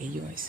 এই guys.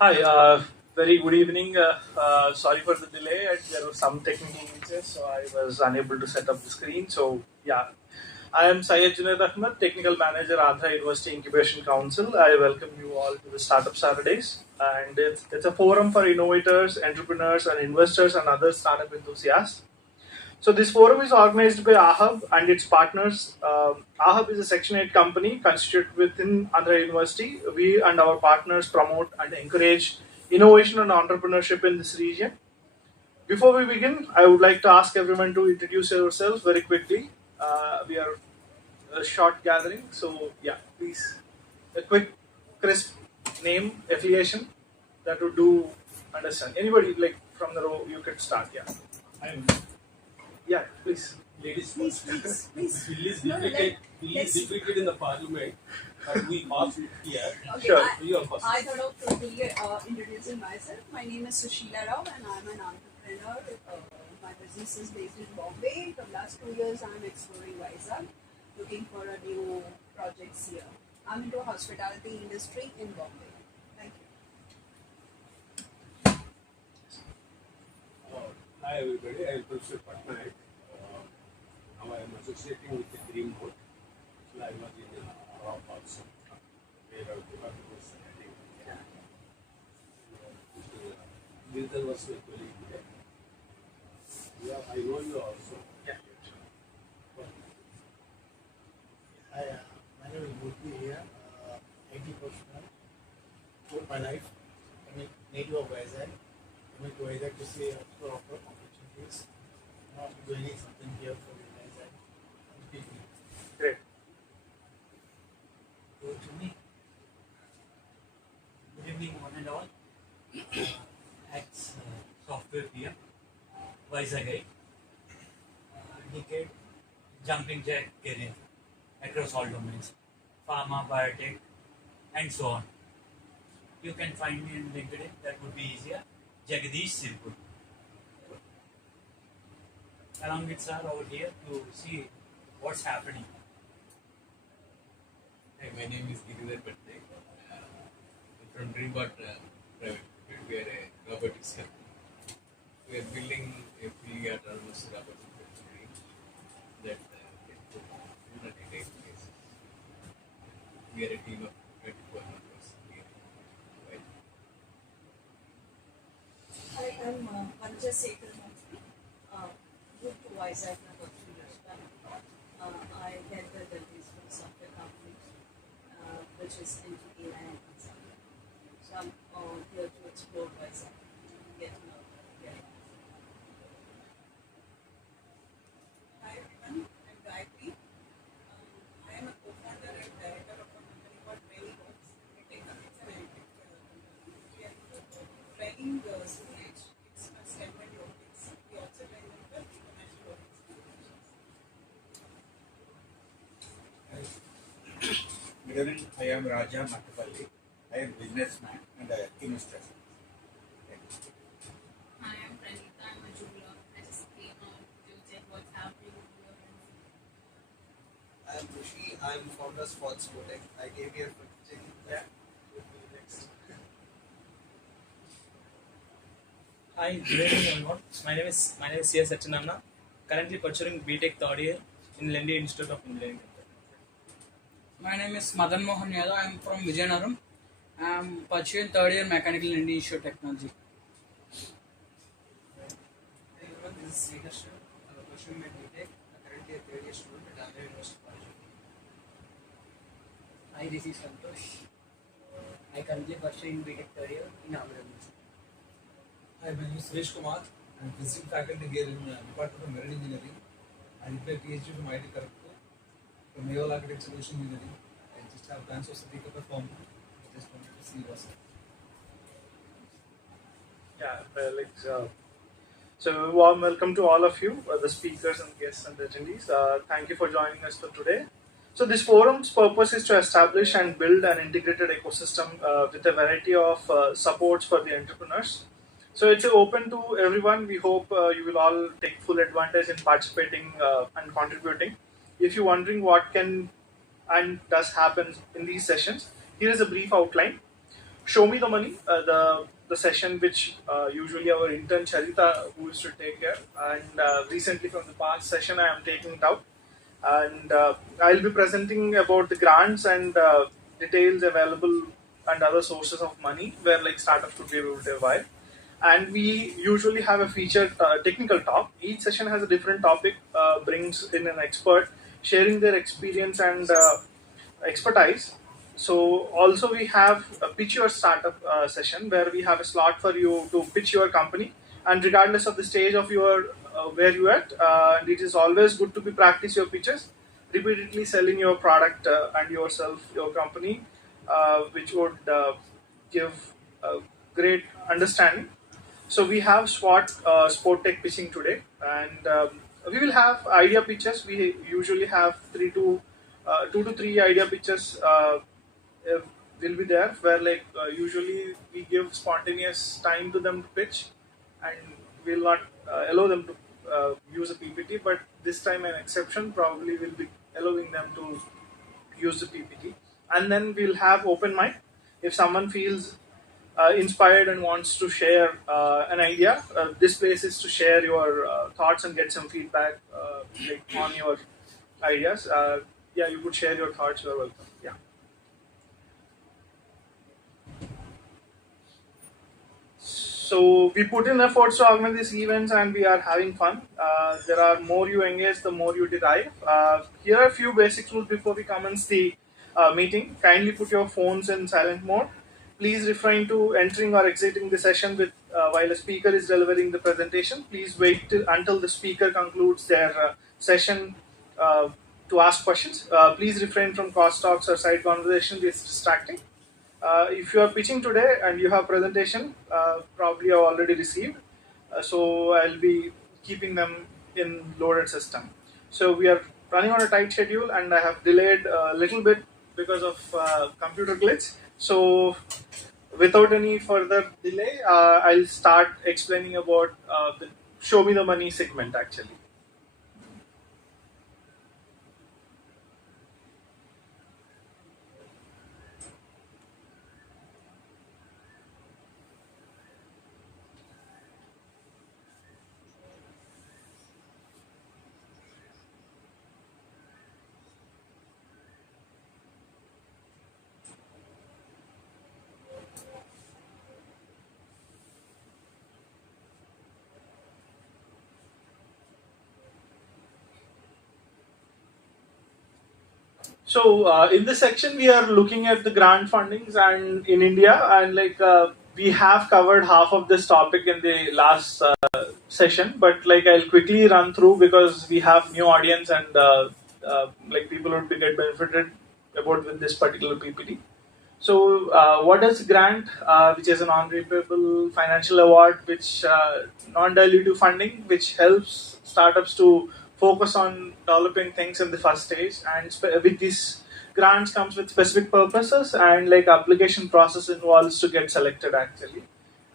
Hi, very good evening. Sorry for the delay. There were some technical glitches, so I was unable to set up the screen. So, yeah, I am Syed Junaid Ahmed, Technical Manager, Andhra University Incubation Council. I welcome you all to the Startup Saturdays. And it's a forum for innovators, entrepreneurs, and investors and other startup enthusiasts. So this forum is organized by AHUB and its partners. AHUB is a Section 8 company constituted within Andhra University. We and our partners promote and encourage innovation and entrepreneurship in this region. Before we begin, I would like to ask everyone to introduce yourselves very quickly. We are a short gathering, so yeah, please, a quick, crisp name, affiliation, that would do understand. Anybody like from the row, you could start. Yeah, I'm yeah, please. Ladies Please, first. please, please. Bill is No, defeated. Bill is let's- defeated in the parliament, but we asked here. Okay, Sure. You are first. I thought of quickly introducing myself. My name is Sushila Rao and I'm an entrepreneur. My business is based in Bombay. For the last 2 years, I'm exploring Vizag, looking for a new projects here. I'm into hospitality industry in Bombay. Thank you. Hi everybody, I am Professor Patnaik. Now I am associating with the Green Board. So I was in the crop also, where our department was heading. Gildan was my colleague here. Yeah, I know you also. Yeah. Hi, my name is Murthy here, IT professional. For my life, I'm a native of Vizag. I'm to Vizag to see for opportunities. Not doing something here for the Vizag. Great. Go to me. Good evening, one and all. Acts Software PM, Vizag, decade jumping jack career across all domains, pharma, biotech, and so on. You can find me in LinkedIn, that would be easier. Jagadish Sirpur. Along with sir over here to see what's happening. Hi, my name is Giridhar Patnaik. I'm from Dreambot Private. We are a robotics company. We are building a fully autonomous robotic factory that can put food at a daily basis. We are a team of 24 members here. Right. Hi, I'm Anja Sekhar Murthy. Moved to Vizag now about 3 years back. I head the deliveries for the software company, which is into AI and consulting. So I'm here to explore Vizag, get to know. Yeah. Hi everyone, I'm Gayatri. I am a co-founder and director of a company called Brainy Works. It's an edtech company. We are training school age kids for STEM and robotics. We also train them for international robotics competitions. Good evening. I am Raja Mattapalli. I am businessman and investor. Hi, I'm Pranita. I'm a jeweler. I just came out to check what's happening with your friends. I am Rishi. I am founder of Sports Protect. I came here for check. Yeah. Next. Hi, good evening everyone. My name is C.S. Satyanamna. Currently pursuing BTech third year in Lendi Institute of Engineering. My name is Madan Mohan Yadav. I am from Vijayanaram. I am pursuing third year Mechanical Engineering Institute of Technology. Hey everyone, this is Sridhar. I am pursuing my BTech. Currently a third year student at Andhra University College. Hi, this is Santosh. I currently pursuing BTech third year in Andhra University. Hi, my name is Suresh Kumar. I am visiting faculty here in Department of Marine Engineering. I did my PhD from IIT Kharagpur from Naval Architecture and Ocean Engineering. I just have plans of setting up a firm. I just wanted to see what's up. Yeah, so warm welcome to all of you, the speakers and guests and attendees. Thank you for joining us for today. So this forum's purpose is to establish and build an integrated ecosystem with a variety of supports for the entrepreneurs. So it's open to everyone. We hope you will all take full advantage in participating and contributing. If you're wondering what can and does happen in these sessions, here is a brief outline. Show Me the Money, the session which usually our intern Charita who used to take care, and recently from the past session I am taking it out, and I'll be presenting about the grants and details available and other sources of money where like startups could be able to avail. And we usually have a featured technical talk. Each session has a different topic, brings in an expert sharing their experience and expertise. So also we have a pitch your startup session where we have a slot for you to pitch your company, and regardless of the stage of your where you at, and it is always good to be practice your pitches, repeatedly selling your product and yourself, your company, which would give a great understanding. So we have sport tech pitching today, and we will have idea pitches. We usually have two to three idea pitches will be there, where like usually we give spontaneous time to them to pitch, and will not allow them to use a PPT. But this time an exception probably will be allowing them to use the PPT, and then we'll have open mic. If someone feels inspired and wants to share an idea, this place is to share your thoughts and get some feedback like on your ideas. Yeah, you could share your thoughts. You're welcome. Yeah. So we put in efforts to organize these events, and we are having fun. There are more you engage, the more you derive. Here are a few basic rules before we commence the meeting. Kindly put your phones in silent mode. Please refrain to entering or exiting the session while a speaker is delivering the presentation. Please wait until the speaker concludes their session to ask questions. Please refrain from cross talks or side conversations. It's distracting. If you are pitching today and you have presentation, probably you have already received. So I'll be keeping them in loaded system. So we are running on a tight schedule, and I have delayed a little bit because of computer glitch. So without any further delay, I'll start explaining about the Show Me the Money segment actually. So in this section, we are looking at the grant fundings and in India, and like we have covered half of this topic in the last session, but like I'll quickly run through because we have new audience, and like people would be get benefited about with this particular PPT. So what is grant, which is a non-repayable financial award, which non-dilutive funding, which helps startups to focus on developing things in the first stage, and with these grants comes with specific purposes, and like application process involves to get selected actually,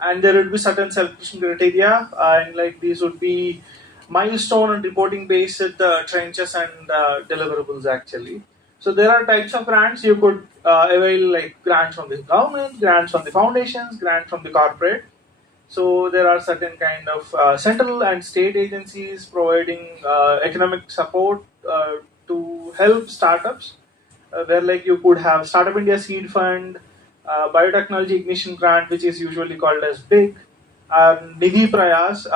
and there will be certain selection criteria, and like these would be milestone and reporting based trenches and deliverables actually. So there are types of grants you could avail, like grants from the government, grants from the foundations, grants from the corporate. So there are certain kind of central and state agencies providing economic support to help startups, where like you could have Startup India Seed Fund, Biotechnology Ignition Grant, which is usually called as BIG, Nidhi Prayas,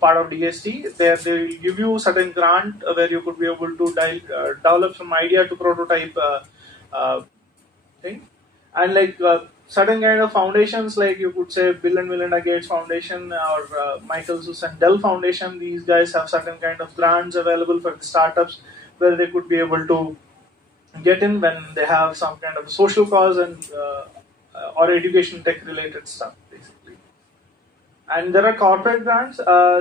part of DST. There they will give you certain grant where you could be able to develop some idea to prototype thing, and like certain kind of foundations, like you could say Bill and Melinda Gates Foundation or Michael Susan Dell Foundation. These guys have certain kind of grants available for the startups where they could be able to get in when they have some kind of social cause and or education tech related stuff basically. And there are corporate grants.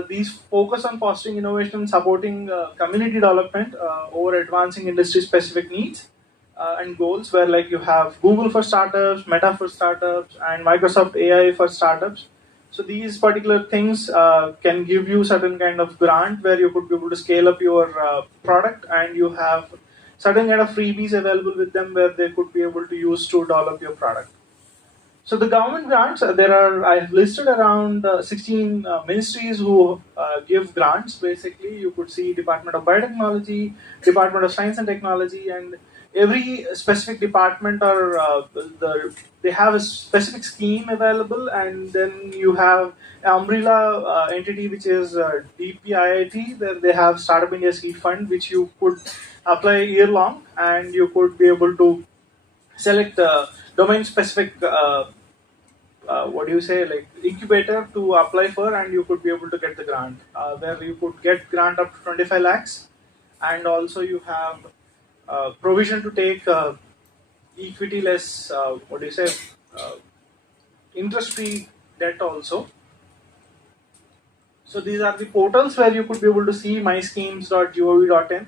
These focus on fostering innovation and supporting community development over advancing industry specific needs and goals, where like you have Google for startups, Meta for startups, and Microsoft AI for startups. So these particular things can give you certain kind of grant where you could be able to scale up your product, and you have certain kind of freebies available with them where they could be able to use to develop your product. So the government grants, I have listed around 16 ministries who give grants. Basically, you could see Department of Biotechnology, Department of Science and Technology, and every specific department they have a specific scheme available, and then you have an umbrella entity which is DPIIT. There they have Startup India Seed Fund, which you could apply year long, and you could be able to select domain specific like incubator to apply for, and you could be able to get the grant where you could get grant up to 25 lakhs, and also you have provision to take equity less interest free debt also. So these are the portals where you could be able to see myschemes.gov.in,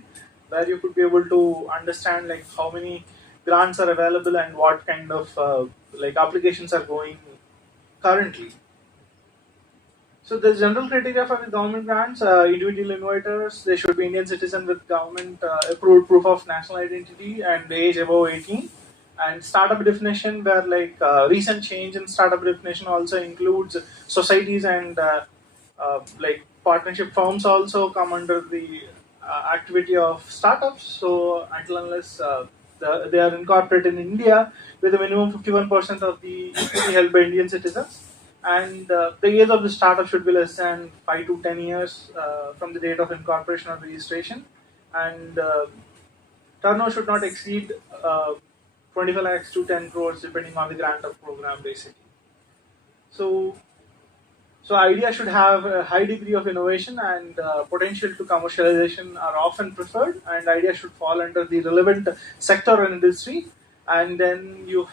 where you could be able to understand like how many grants are available and what kind of applications are going currently. So the general criteria for the government grants: individual innovators, they should be Indian citizen with government approved proof of national identity and age above 18. And startup definition, where recent change in startup definition also includes societies and partnership firms also come under the activity of startups. So until unless they are incorporated in India with a minimum 51% of the equity held by Indian citizens, and the age of the startup should be less than 5 to 10 years from the date of incorporation or registration, and turnover should not exceed 25 lakhs to 10 crores depending on the grant of program basically. So ideas should have a high degree of innovation, and potential to commercialization are often preferred, and ideas should fall under the relevant sector or industry, and then you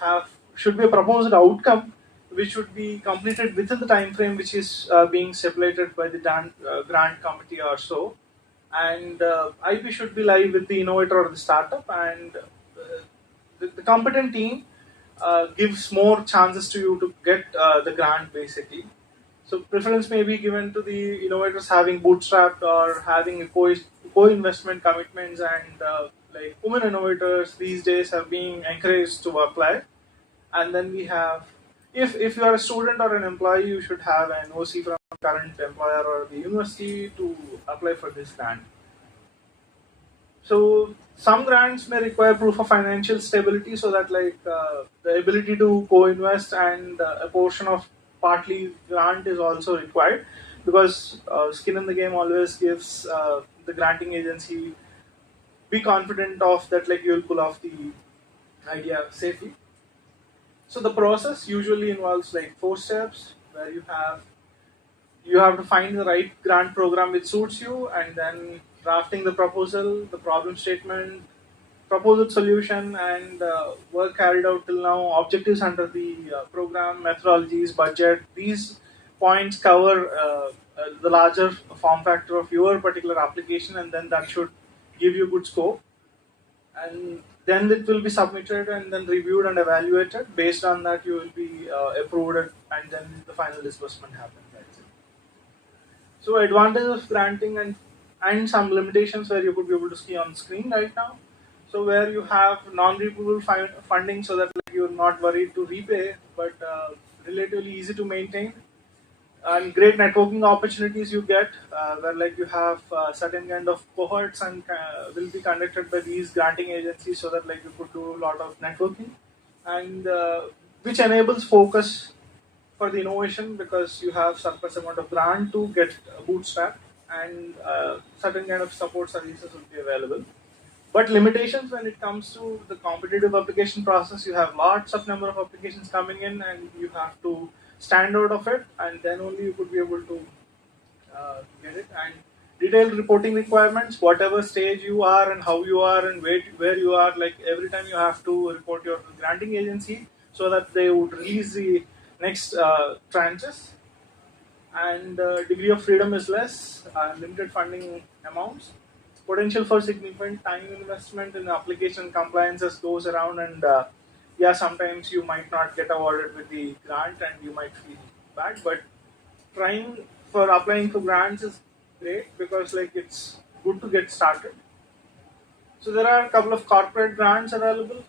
should be a proposed outcome which should be completed within the time frame which is being stipulated by the grant committee or so, and IP should be live with the innovator or the startup, and the competent team gives more chances to you to get the grant basically. So preference may be given to the innovators having bootstrapped or having a co-investment commitments, and women innovators these days are being encouraged to apply. And then we have, if you are a student or an employee, you should have an OC from current employer or the university to apply for this grant. So some grants may require proof of financial stability, so that the ability to co-invest and a portion of partly grant is also required, because skin in the game always gives the granting agency be confident of that you will pull off the idea safely. So the process usually involves 4 steps, where you have to find the right grant program which suits you, and then drafting the proposal, the problem statement, proposed solution, and work carried out till now, objectives under the program, methodologies, budget. These points cover the larger form factor of your particular application, and then that should give you good scope. And then it will be submitted and then reviewed and evaluated. Based on that, you will be approved, and then the final disbursement happens. That's it. So advantages of granting and some limitations where you could be able to see on screen right now. So where you have non-repayable funding, so that you're not worried to repay, but relatively easy to maintain, and great networking opportunities you get, where you have certain kind of cohorts and will be conducted by these granting agencies, so that you could do a lot of networking, and which enables focus for the innovation, because you have surplus amount of grant to get bootstrapped, and certain kind of support services will be available. But limitations when it comes to the competitive application process: you have lots of number of applications coming in, and you have to stand out of it, and then only you could be able to get it. And detailed reporting requirements: whatever stage you are and how you are and where you are, every time you have to report your granting agency, so that they would release the next tranches. And degree of freedom is less, limited funding amounts. Potential for significant time investment in application compliances goes around, and sometimes you might not get awarded with the grant and you might feel bad, but trying for applying for grants is great, because it's good to get started. So there are a couple of corporate grants available,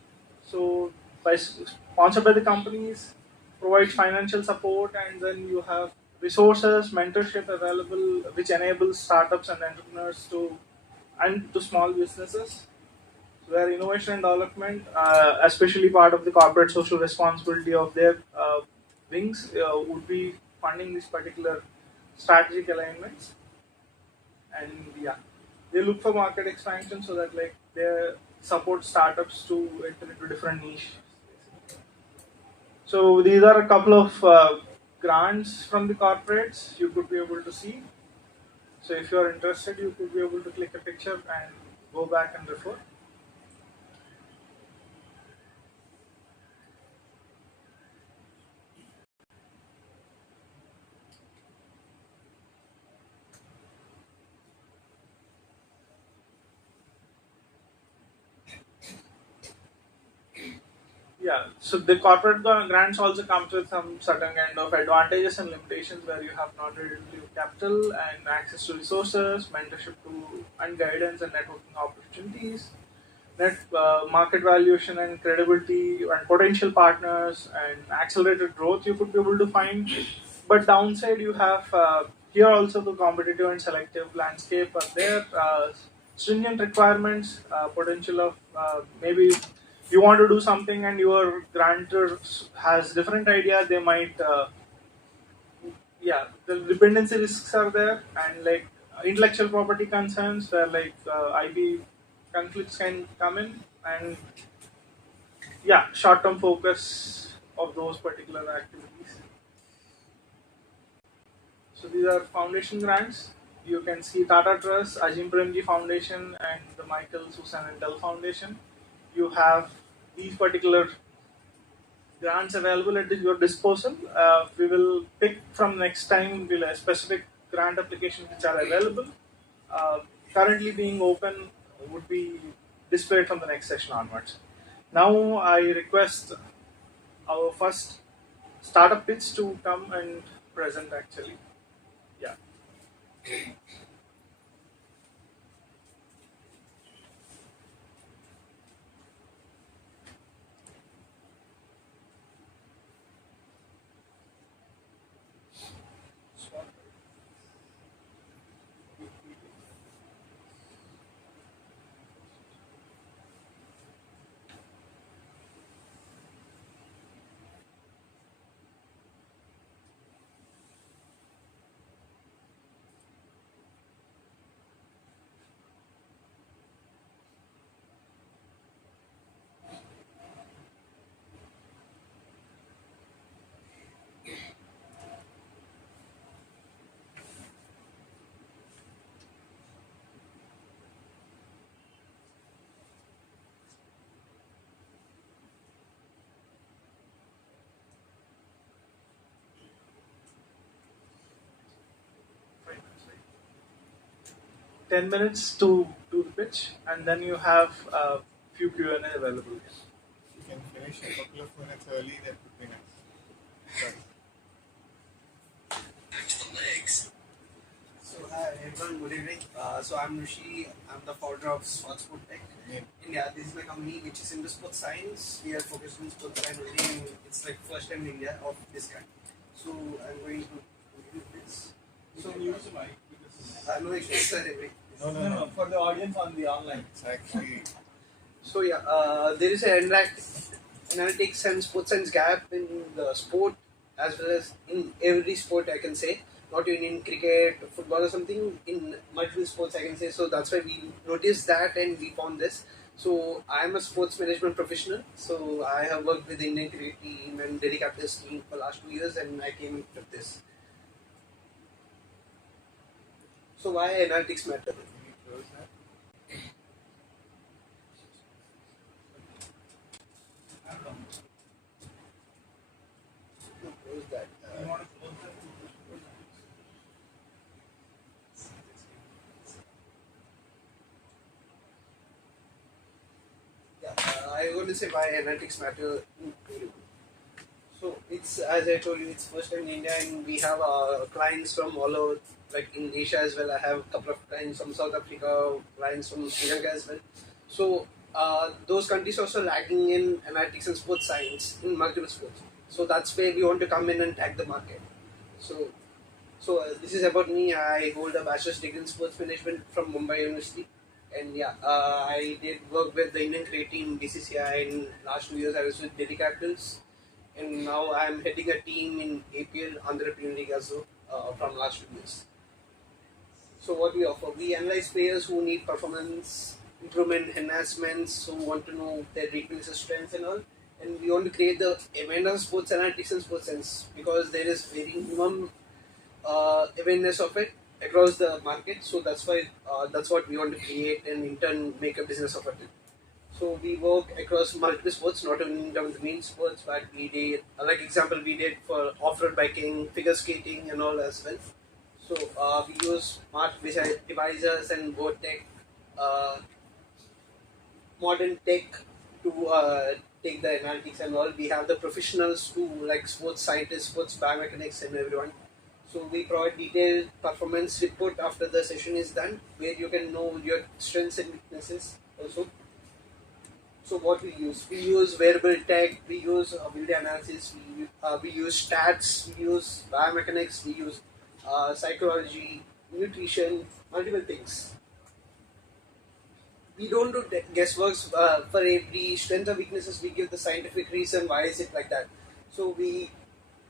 so sponsored by the companies, provides financial support, and then you have resources, mentorship available, which enables startups and entrepreneurs to small businesses, where innovation and development, especially part of the corporate social responsibility of their wings, would be funding these particular strategic alignments. And yeah, they look for market expansion so that like they support startups to enter into different niche. So these are a couple of grants from the corporates you could be able to see. So if you are interested, you could be able to click a picture and go back and refer. Yeah, so the corporate grants also comes with some certain kind of advantages and limitations, where you have non-dilutive capital and access to resources, mentorship to and guidance and networking opportunities, net market valuation and credibility and potential partners and accelerated growth you could be able to find. But downside, you have here also the competitive and selective landscape are there, stringent requirements, potential of maybe you want to do something and your grantor has different ideas, they might the dependency risks are there, and like intellectual property concerns where like IP conflicts can come in, and short term focus of those particular activities. So these are foundation grants. You can see Tata Trust, Ajim Premji Foundation, and the Michael, Susan and Dell Foundation. You have these particular grants available at your disposal. We will pick from next time will a specific grant applications which are available. Currently being open would be displayed from the next session onwards. Now I request our first startup pitch to come and present actually. Yeah. Fine. 10 minutes to do the pitch, and then you have a few Q&A available. You can finish a couple of minutes early, that would be nice. Sorry. So hi everyone, good evening. So I'm Rishi. I'm the founder of Sport Tech. India. This is my company which is into sports science. We are focused on sports science only. It's like first time in India of this kind. So I'm going to do this. So use the mic because no issues, sir. No. For the audience on the online, it's actually. So there is an analytics and sports science gap in the sport as well as in every sport, I can say. Not even in cricket, football or something, in multiple sports I can say. So that's why we noticed that and we found this. So I am a sports management professional. So I have worked with the Indian cricket team and Delhi Capitals team for the last 2 years, and I came with this. So why analytics matter? Close that. I want to say why analytics matter. So it's, as I told you, it's first time in India, and we have clients from all over, like in Asia as well. I have a couple of clients from South Africa, clients from Sri Lanka as well. So those countries also lagging in analytics and sports science in multiple sports. So that's where we want to come in and tag the market. So this is about me. I hold a bachelor's degree in sports management from Mumbai University, and yeah, I did work with the Indian cricket team BCCI in last 2 years. I was with Delhi Capitals, and now I'm heading a team in APL Andhra Premier League as well from last 2 years. So what we offer, we analyze players who need performance improvement, enhancements, who want to know their weaknesses, strengths, and all. And we want to create the awareness of sports analytics and sports science because there is very minimum awareness of it across the market. So that's why that's what we want to create and in turn make a business of it. So we work across multiple sports, not only in terms of the main sports, but we did, like example, we did for off-road biking, figure skating, and all as well. So we use smart devices and board tech, modern tech to take the analytics and all. We have the professionals too, like sports scientists, sports biomechanics, and everyone. So we provide detailed performance report after the session is done, where you can know your strengths and weaknesses also. So what we use wearable tech, we use video analysis, we use stats, we use biomechanics, we use psychology, nutrition, multiple things. We don't do guessworks for every strength or weaknesses. We give the scientific reason why is it like that. So we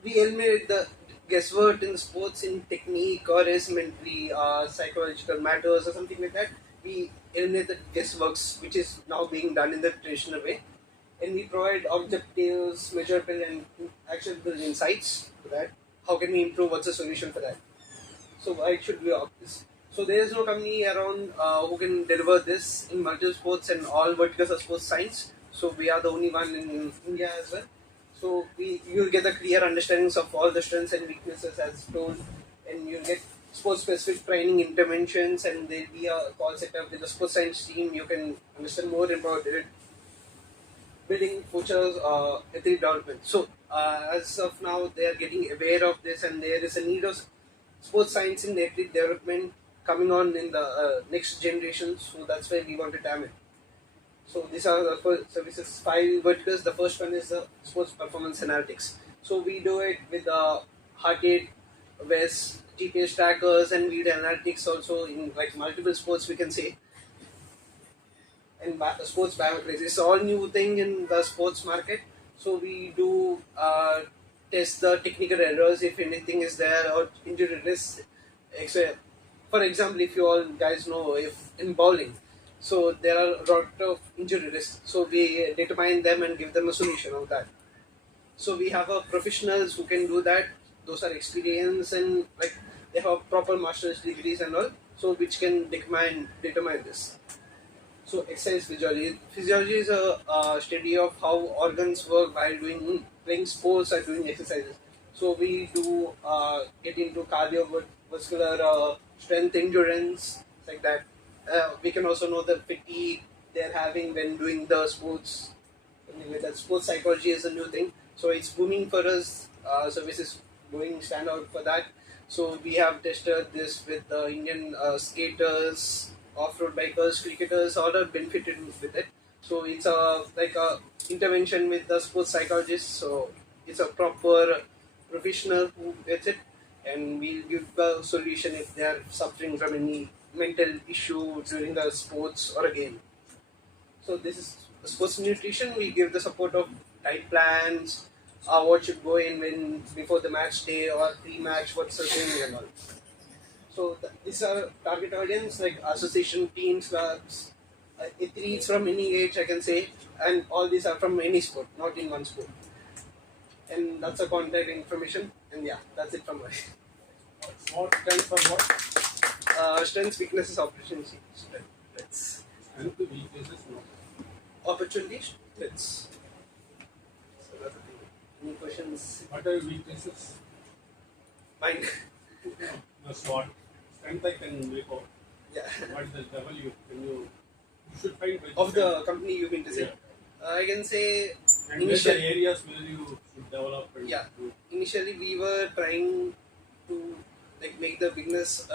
eliminate the guesswork in sports in technique or as mentally psychological matters or something like that. We eliminate the guessworks which is now being done in the traditional way, and we provide objectives, measurable and actionable insights for that. How can we improve? What's the solution for that? So why should we opt this? So there is no company around who can deliver this in multiple sports and all verticals of sports science. So we are the only one in India as well. So you'll get the clear understandings of all the strengths and weaknesses as told, and you'll get sports specific training interventions, and there'll be a call set up with the sports science team. You can understand more about it. Building future athlete development. So as of now, they are getting aware of this, and there is a need of sports science in athlete development coming on in the next generation. So that's where we want to tap it. So these are the first services, 5 verticals. The first one is the sports performance analytics. So we do it with the heart rate, vest, GPS trackers, and video analytics also in like multiple sports we can say. And sports biomechanics. It's all new thing in the sports market. So we do test the technical errors if anything is there or injury risk. For example, if you all guys know, if in bowling, so there are a lot of injury risks. So we determine them and give them a solution of that. So we have professionals who can do that. Those are experienced and like they have proper master's degrees and all. So which can determine this. So exercise physiology. Physiology is a study of how organs work while playing sports or doing exercises. So we do get into cardiovascular strength, endurance, like that. We can also know the fatigue they're having when doing the sports. Something like that. Sports psychology is a new thing. So it's booming for us. Services going stand out for that. So we have tested this with the Indian skaters, off-road bikers, cricketers, all are benefited with it. So it's like a intervention with the sports psychologist. So it's a proper professional who gets it, and we'll give the solution if they are suffering from any mental issue during the sports or a game. So this is sports nutrition. We give the support of diet plans, what should go in when before the match day or pre-match, what's the thing and all. So these are target audience like association teams, clubs, athletes from any age I can say, and all these are from any sport, not in one sport. And that's a contact information, and yeah, that's it from my. What strengths or what? Strengths, weaknesses, opportunities. Strengths. Strength, weaknesses, no. Opportunities, strengths. So that's the thing. Any questions? What are your weaknesses? Mine. The SWOT. Strength I can make out. Yeah. What is the W? You should find Of the company you mean to say? Yeah. I can say and where the areas where you should develop and yeah. do. Initially we were trying to like make the business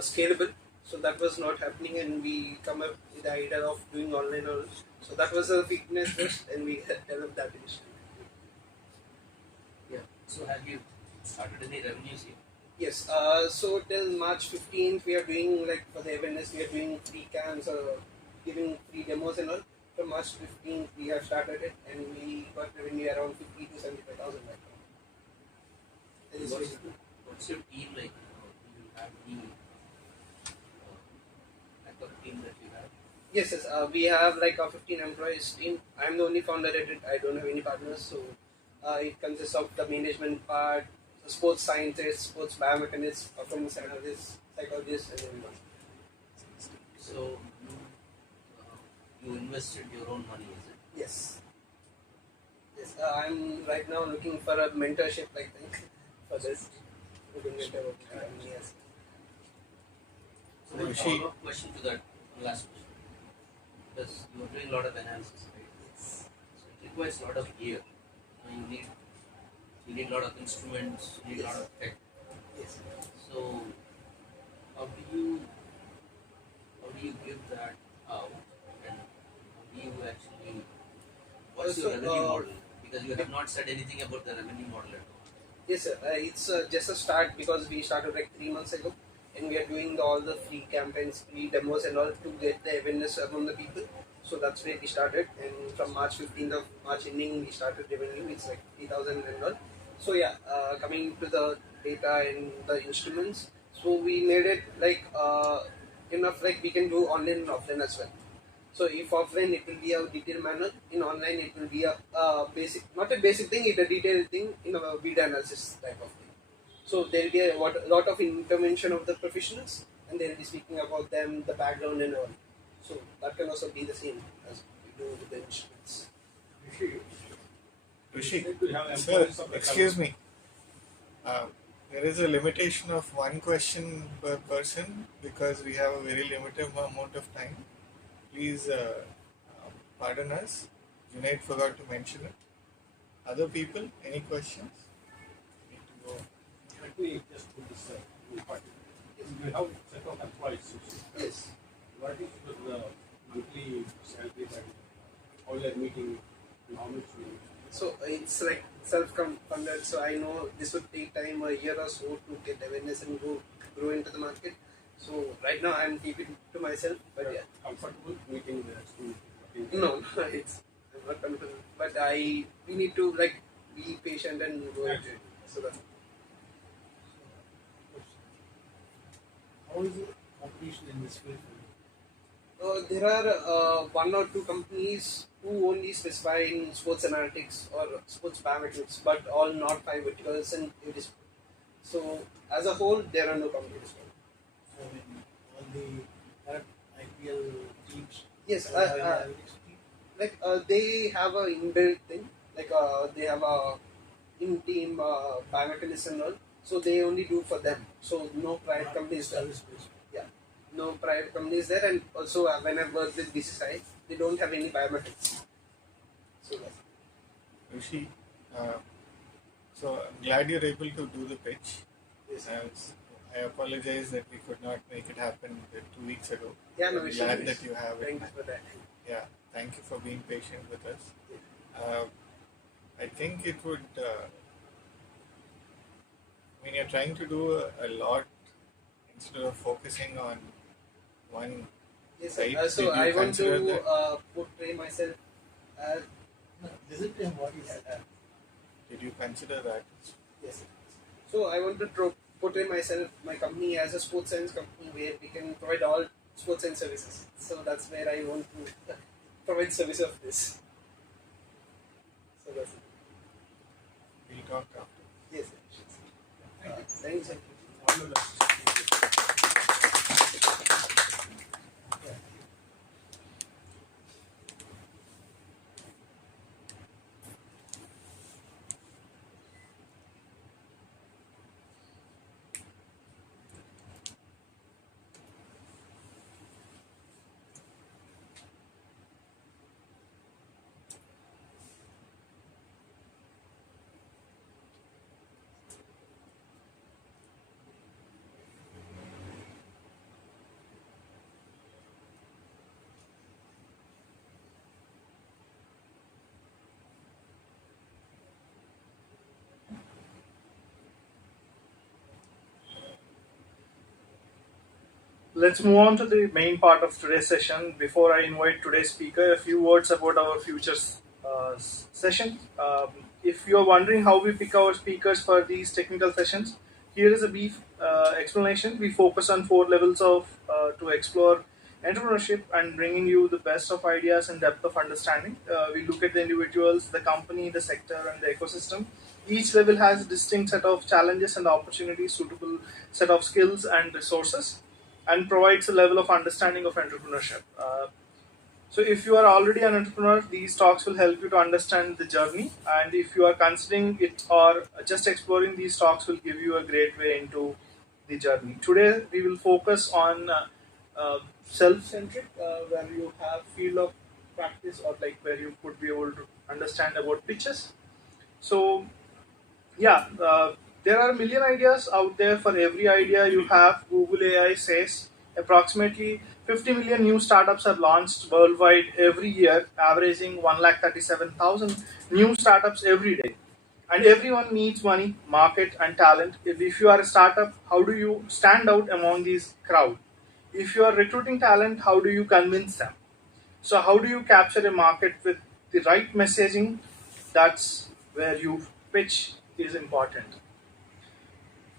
scalable. So that was not happening, and we come up with the idea of doing online also. So that was a weakness first, and we developed that initially. So have you started any revenues here? Yes. So till March 15th, we are doing like for the awareness, we are doing free camps or giving free demos and all. From March 15th, we have started it, and we got revenue around 50 to 75,000 right now. That is What's, very good. what's your team like? Do you have the backup team that you have? Yes, yes. We have like a 15 employees team. I'm the only founder at it. I don't have any partners, so it consists of the management part, the sports scientists, sports biomechanists, performance analysts, psychologists, and everyone. So you invested your own money, is it? Yes. Yes. I'm right now looking for a mentorship, I think, for this. Looking mentor with my company, yes. So one follow-up question to that, one last question. Because you are doing a lot of analysis, right? Yes. So it requires a lot of gear. You need a lot of instruments, you need a lot of tech. Yes. So how do you give that out, and how do you actually what's your revenue model? Because you have not said anything about the revenue model at all. Yes, sir. It's just a start because we started like 3 months ago, and we are doing all the free campaigns, free demos, and all to get the awareness among the people. So that's where we started, and from March 15th of March ending, we started revenue. It's like 3,000 and all. So yeah, coming to the data and the instruments, so we made it like enough like we can do online and offline as well. So if offline it will be a detailed manner, in online it will be a basic, not a basic thing, it's a detailed thing in a video analysis type of thing. So there will be a lot of intervention of the professionals, and they will be speaking about them, the background and all. So that can also be the same as we do with the instruments. Rishi, sir, excuse me. There is a limitation of one question per person because we have a very limited amount of time. Please pardon us. Junaid forgot to mention it. Other people, any questions? Let me just put this in part. You have set of employees. Yes. What is the monthly salary that how you are meeting and how much you So it's like self-funded. So I know this would take time, a year or so, to get awareness and grow into the market. So right now I'm keeping to myself, but yeah. comfortable meeting the student? No, it's I'm not comfortable. But we need to like be patient and go into it. So that. How is the competition in this field for you? There are one or two companies who only specify in sports analytics or sports biomechanics, but all not 5 verticals in every sport. So as a whole, there are no companies. So in all the IPL teams, Yes, analytics team, like they have a inbuilt thing, like they have a in-team biomechanics and all. So they only do for them. So no private companies there. Yeah, no private companies there, and also when I work with BCCI, they don't have any biometrics. So that's Rishi, so I'm glad you're able to do the pitch. Yes. I apologize that we could not make it happen 2 weeks ago. Yeah, no I'm issue. glad that you have it. Thank you for that. Yeah, thank you for being patient with us. I think it would. You're trying to do a lot instead of focusing on one. Yes, side. so Did you I want consider to that? portray myself as. listen to him what he said. Did you consider that? Yes. So I want to portray myself, my company as a sports science company where we can provide all sports science services. So that's where I want to provide service of this. So that's it. We'll talk after. Yes. Thank you. All the best. let's move on to the main part of today's session. Before I invite today's speaker, a few words about our future session. If you are wondering how we pick our speakers for these technical sessions, here is a brief explanation. We focus on 4 levels of to explore entrepreneurship and bringing you the best of ideas and depth of understanding. We look at the individuals, the company, the sector, and the ecosystem. Each level has a distinct set of challenges and opportunities, suitable set of skills and resources, and provides a level of understanding of entrepreneurship. So if you are already an entrepreneur, these talks will help you to understand the journey. And if you are considering it or just exploring, these talks will give you a great way into the journey. Today we will focus on self-centric, where you have field of practice, or like where you could be able to understand about pitches. So yeah, there are a million ideas out there. For every idea you have, Google AI says approximately 50 million new startups are launched worldwide every year, averaging 137,000 new startups every day. And everyone needs money, market, and talent. If you are a startup, how do you stand out among these crowd? If you are recruiting talent, how do you convince them? So how do you capture a market with the right messaging? That's where you pitch is important.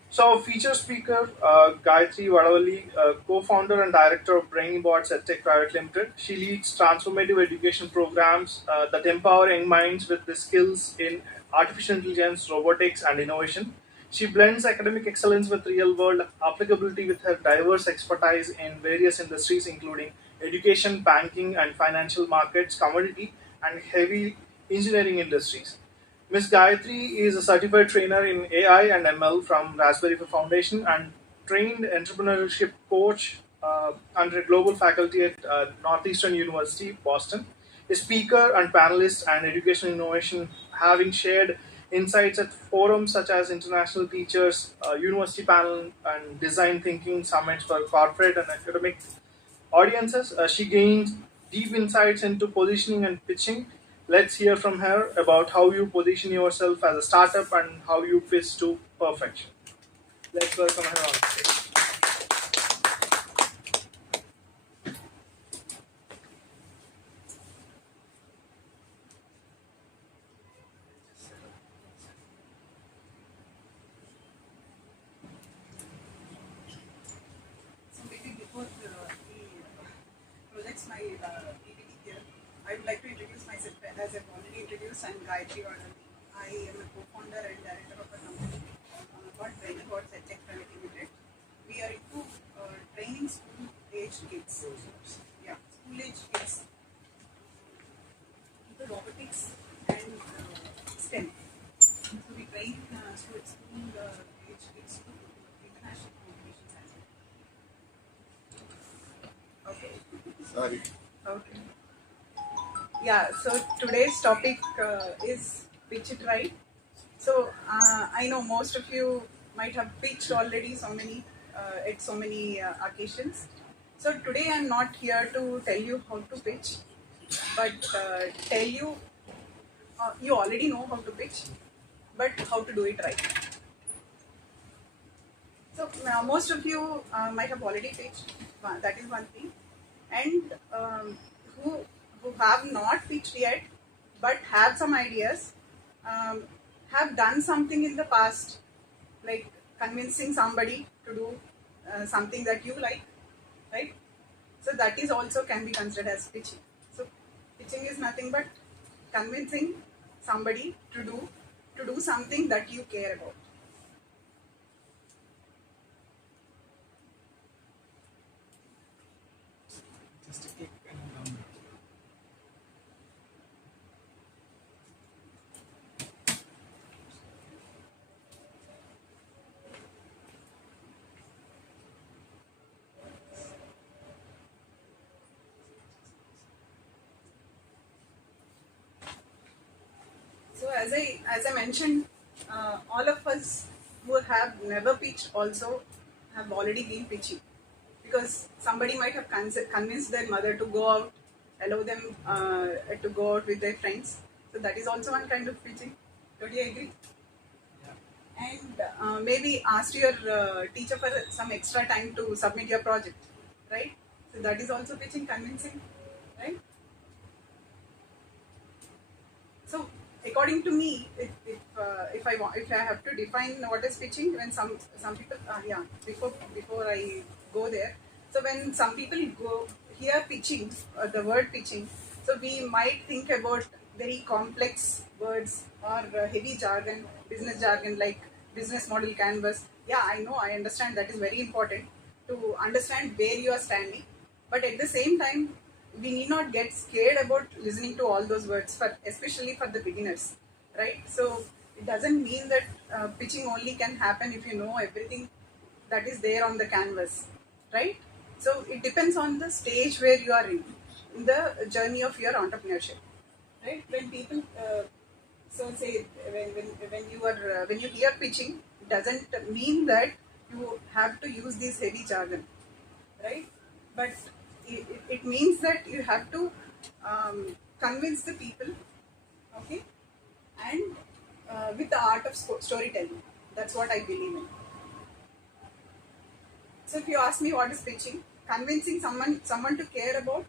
So our feature speaker, Gayatri Vadavalli, co-founder and director of BrainyBots EdTech Private Limited. She leads transformative education programs that empower young minds with the skills in artificial intelligence, robotics, and innovation. She blends academic excellence with real-world applicability with her diverse expertise in various industries, including education, banking, and financial markets, commodity, and heavy engineering industries. Ms. Gayatri is a certified trainer in AI and ML from Raspberry Pi Foundation and trained entrepreneurship coach under a global faculty at Northeastern University, Boston. A speaker and panelist and educational innovation, having shared insights at forums such as International Teachers, University Panel, and Design Thinking Summits for corporate and academic audiences. She gained deep insights into positioning and pitching. Let's hear from her about how you position yourself as a startup and how you pitch to perfection. Let's welcome her on stage. So maybe before he projects my PPT here, I would like to introduce myself. As I've already introduced, I'm Gayatri Vadavalli. I am a co-founder and director of a company called BrainyBots EdTech Private Limited. We are into training school-aged kids. Yeah, school-aged kids into robotics and STEM. So we train school-aged kids to international competitions as well. Okay. Sorry. Okay. Yeah, so today's topic is pitch it right. So I know most of you might have pitched already at so many occasions. So today I'm not here to tell you how to pitch, but tell you you already know how to pitch, but how to do it right. So most of you might have already pitched. That is one thing, and who have not pitched yet but have some ideas, have done something in the past, like convincing somebody to do something that you like, right? So that is also can be considered as pitching. So pitching is nothing but convincing somebody to do something that you care about. Just a click and download. So as I mentioned, all of us who have never pitched also have already been pitching, because somebody might have convinced their mother to go out, allow them to go out with their friends. So that is also one kind of pitching. Don't you agree? And maybe asked your teacher for some extra time to submit your project. right? So that is also pitching, convincing, right? So according to me, if I have to define what is pitching, when some people before I go there, so when some people go hear pitching, the word pitching, so we might think about very complex words or heavy jargon, business jargon like business model canvas. Yeah, I know, I understand that is very important to understand where you are standing, but at the same time, we need not get scared about listening to all those words, especially for the beginners, right? So it doesn't mean that pitching only can happen if you know everything that is there on the canvas, right? So it depends on the stage where you are in the journey of your entrepreneurship, right? When people so say when you hear pitching, it doesn't mean that you have to use this heavy jargon, right? But it means that you have to convince the people, okay, and with the art of storytelling. That's what I believe in. So if you ask me what is pitching, convincing someone to care about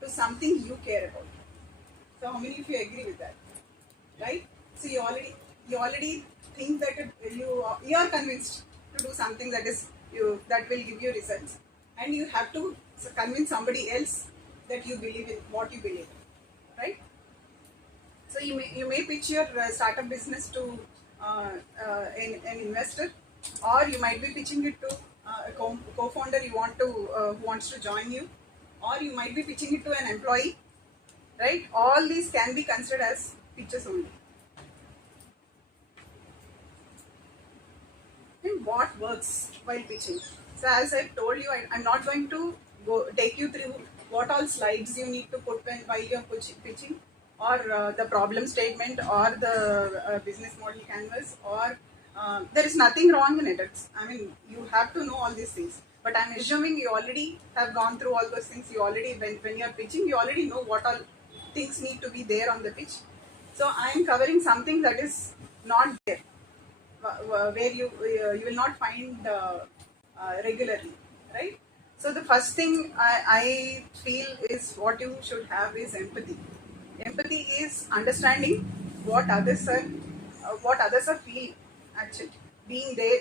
to something you care about. So how many of you agree with that, right? So you already think that you are convinced to do something that will give you results, and you have to convince somebody else that you believe in what you believe in, right? So you may pitch your startup business to an investor, or you might be pitching it to a co-founder who wants to join you, or you might be pitching it to an employee, right? All these can be considered as pitches only. And what works while pitching? So as I've told you, I'm not going to take you through what all slides you need to put while you're pitching, or the problem statement, or the business model canvas, or there is nothing wrong in it. You have to know all these things. But I'm assuming you already have gone through all those things. You already, when you're pitching, you already know what all things need to be there on the pitch. So I'm covering something that is not there, where you will not find regularly, right? So the first thing I feel is what you should have is empathy. Empathy is understanding what others are feeling, actually being there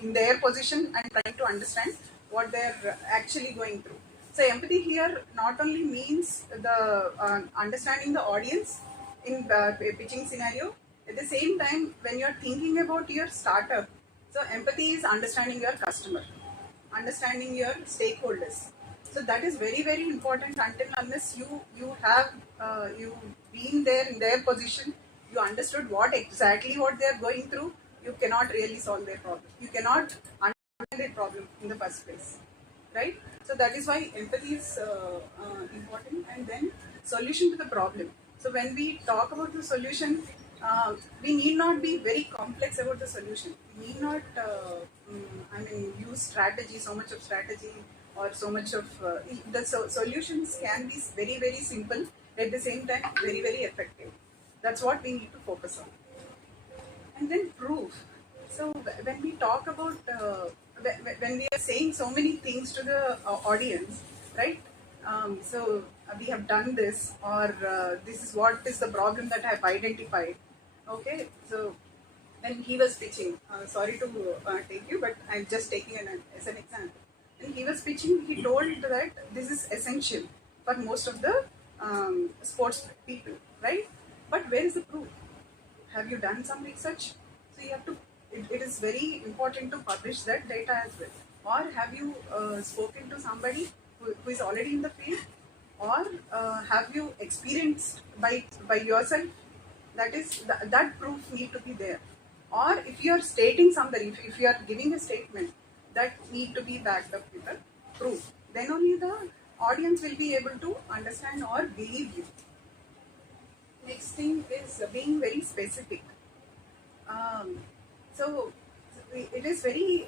in their position and trying to understand what they're actually going through. So empathy here not only means the understanding the audience in a pitching scenario. At the same time, when you're thinking about your startup, so empathy is understanding your customer, understanding your stakeholders. So that is very, very important. Until unless you have been there in their position, you understood what they are going through, you cannot really solve their problem. You cannot understand their problem in the first place, right? So that is why empathy is important. And then solution to the problem. So when we talk about the solution, we need not be very complex about the solution. We need not use strategy, so much of strategy, or so much of solutions can be very, very simple, at the same time very, very effective. That's what we need to focus on. And then proof. So when we talk about when we are saying so many things to the audience, right? So we have done this, or this is what is the problem that I have identified. Okay, so when he was pitching, sorry to take you, but I'm just taking as an example. When he was pitching, he told that this is essential for most of the sports people, right? But where is the proof? Have you done some research? So you have to. It is very important to publish that data as well. Or have you spoken to somebody who is already in the field, or have you experienced by yourself? That is that proof need to be there. Or if you are stating something, if you are giving a statement, that need to be backed up with a proof. Then only the audience will be able to understand or believe you. Next thing is being very specific. So it is very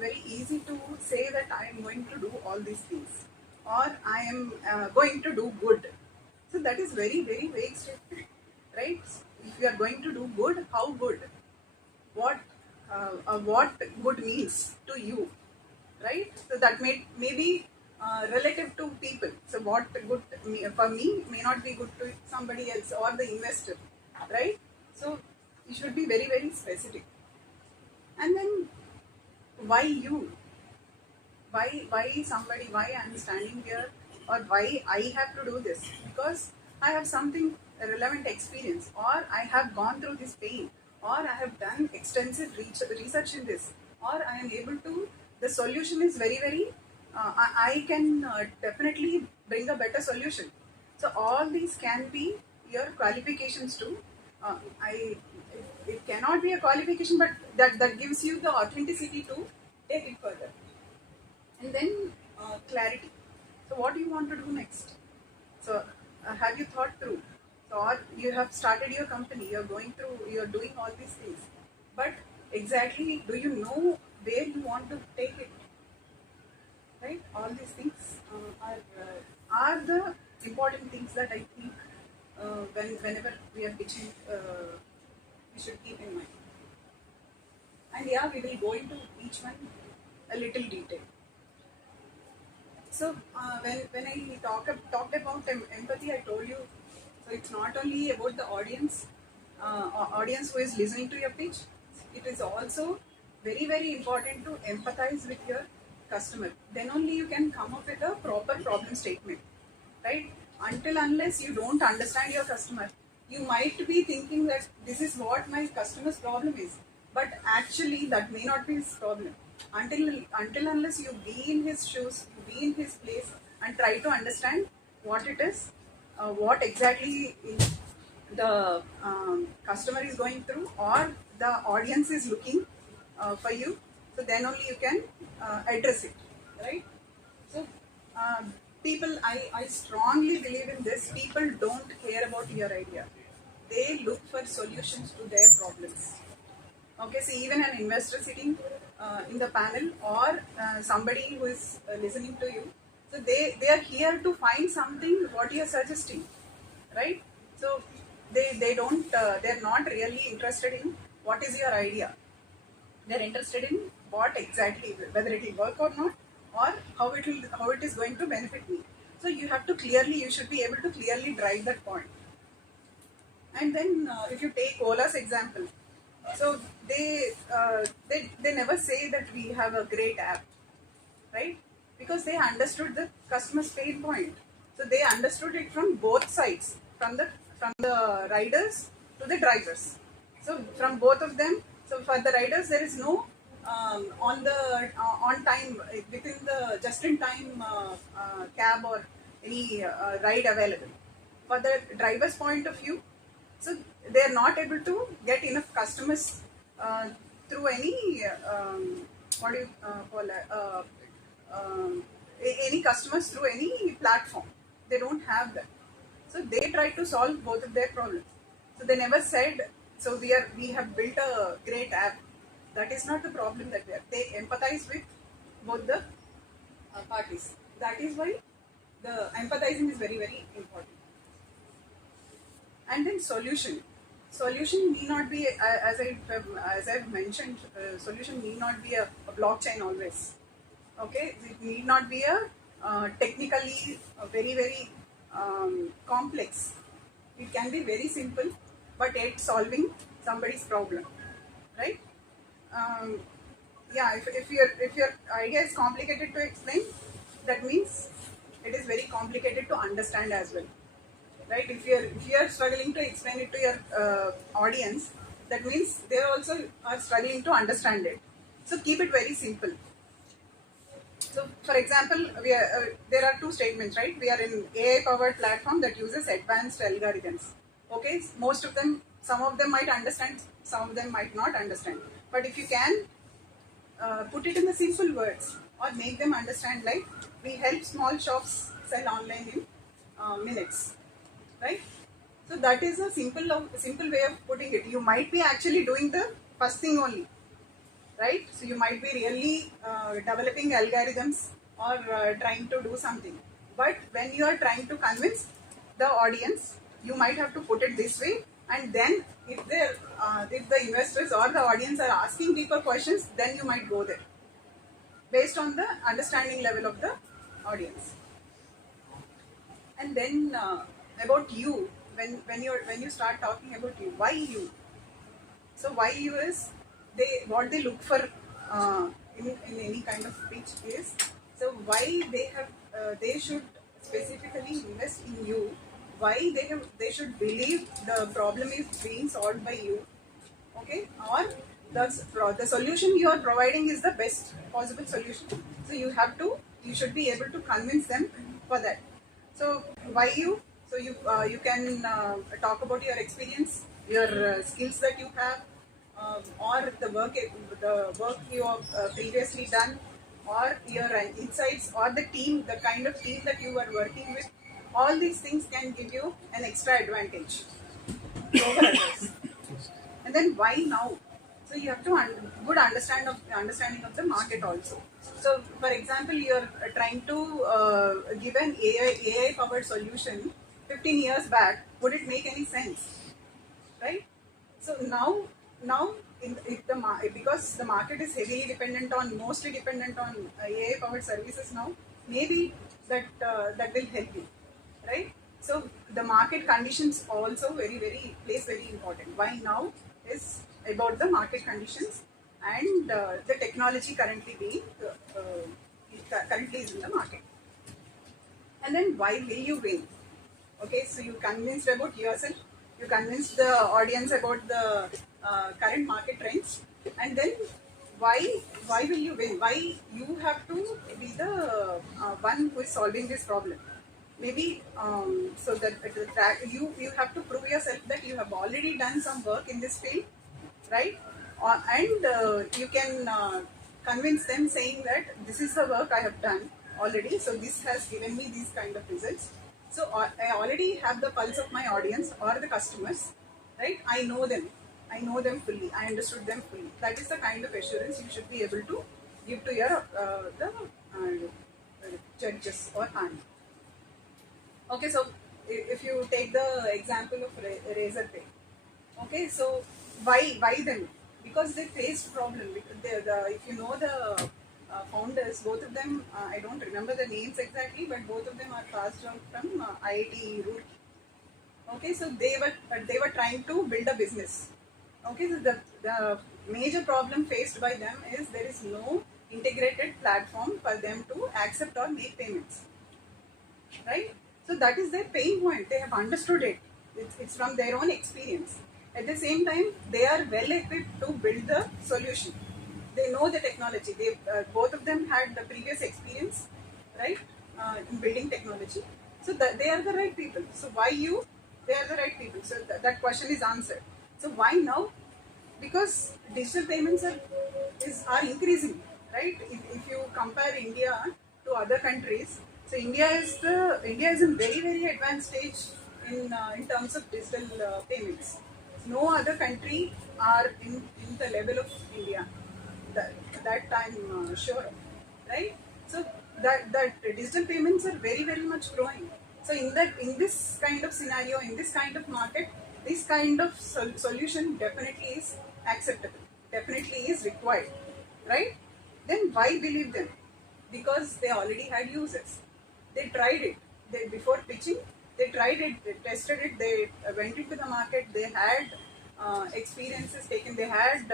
very easy to say that I am going to do all these things, or I am going to do good. So that is very, very vague statement, right? If you are going to do good, how good? What good means to you, right? So that maybe relative to people. So what good for me may not be good to somebody else or the investor, right? So you should be very, very specific. And then why you? Why somebody? Why I'm standing here, or why I have to do this? Because I have something relevant experience, or I have gone through this pain, or I have done extensive research in this, or I am able to. The solution is very, very. I can definitely bring a better solution. So all these can be your qualifications too. It cannot be a qualification, but that gives you the authenticity to take it further. And then clarity. So what do you want to do next? So have you thought through? So or you have started your company, you're going through, you're doing all these things. But exactly, do you know where you want to take it? Right? All these things are the important things that I think whenever we are pitching, we should keep in mind. And yeah, we will go into each one a little detail. So when I talked about empathy, I told you, so it's not only about the audience who is listening to your pitch. It is also very, very important to empathize with your customer. Then only you can come up with a proper problem statement, right? Unless you don't understand your customer, you might be thinking that this is what my customer's problem is, but actually that may not be his problem. Unless you be in his shoes, you be in his place and try to understand what it is, what exactly the customer is going through or the audience is looking for you. So then only you can address it, right? So people, I strongly believe in this. People don't care about your idea. They look for solutions to their problems. Okay, so even an investor sitting in the panel or somebody who is listening to you, so they are here to find something what you are suggesting, right? So they're not really interested in what is your idea. They're interested in what exactly, whether it will work or not, or how it is going to benefit me. So you should be able to clearly drive that point. And then if you take Ola's example, so they never say that we have a great app, right? Because they understood the customer's pain point. So they understood it from both sides, from the riders to the drivers. So from both of them. So for the riders, there is no on time within the just in time cab or any ride available. For the driver's point of view, so they are not able to get enough customers through any what do you call any customers through any platform. They don't have that. So they try to solve both of their problems. So they never said, so we have built a great app. That is not the problem that they empathize with both the parties. That is why the empathizing is very, very important. And then solution. Solution need not be, as I've mentioned, solution need not be a blockchain always. Okay, it need not be a technically very, very complex. It can be very simple, but it's solving somebody's problem, right? Yeah, if your idea is complicated to explain, that means it is very complicated to understand as well, right? If you are struggling to explain it to your audience, that means they also are struggling to understand it. So keep it very simple. So, for example, there are two statements, right? We are in AI-powered platform that uses advanced algorithms. Okay, most of them, some of them might understand, some of them might not understand. But if you can put it in the simple words or make them understand, like we help small shops sell online in minutes, right? So that is a simple way of putting it. You might be actually doing the first thing only, right? So you might be really developing algorithms or trying to do something. But when you are trying to convince the audience, you might have to put it this way. And then if the investors or the audience are asking deeper questions, then you might go there based on the understanding level of the audience. And then about you, when you start talking about you, why you? So why you is what they look for in any kind of pitch is, so why they should specifically invest in you, why they should believe the problem is being solved by you, okay, or the solution you are providing is the best possible solution. So you should be able to convince them for that. So why you? So you can talk about your experience, your skills that you have, or the work you have previously done, or your insights, or the kind of team that you are working with. All these things can give you an extra advantage over others. And then why now? So you have to good understanding of the market also. So for example, you are trying to give an AI powered solution 15 years back. Would it make any sense? Right? So now because the market is mostly dependent on AI powered services now, maybe that will help you, right? So the market conditions also plays very important. Why now is about the market conditions and the technology currently is in the market. And then why will you win? Okay, so you convinced about yourself, you convinced the audience about the current market trends, and then why will you win? Why you have to be the one who is solving this problem? Maybe so that you have to prove yourself that you have already done some work in this field, right? And you can convince them saying that this is the work I have done already, so this has given me these kind of results. So I already have the pulse of my audience or the customers, right? I know them fully, I understood them fully. That is the kind of assurance you should be able to give to your judges or panel. Okay, so if you take the example of Razorpay, okay, so why them? Because they faced problem. If you know the founders, both of them, I don't remember the names exactly, but both of them are passed out from IIT Roorkee. Okay, so they were trying to build a business. Okay, so the major problem faced by them is there is no integrated platform for them to accept or make payments, right? So that is their pain point. They have understood it. It's from their own experience. At the same time, they are well equipped to build the solution. They know the technology. Both of them had the previous experience, right, in building technology. So they are the right people. So why you? They are the right people. So that question is answered. So why now? Because digital payments are increasing, right? If you compare India to other countries, so India is in very advanced stage in terms of digital payments. No other country are in the level of India. That I'm sure of, right? So that digital payments are very much growing. So in this kind of scenario, in this kind of market, this kind of solution definitely is acceptable, definitely is required, right? Then why believe them? Because they already had users. They tried it. Before pitching, they tried it, they tested it, they went into the market, they had experiences taken, they had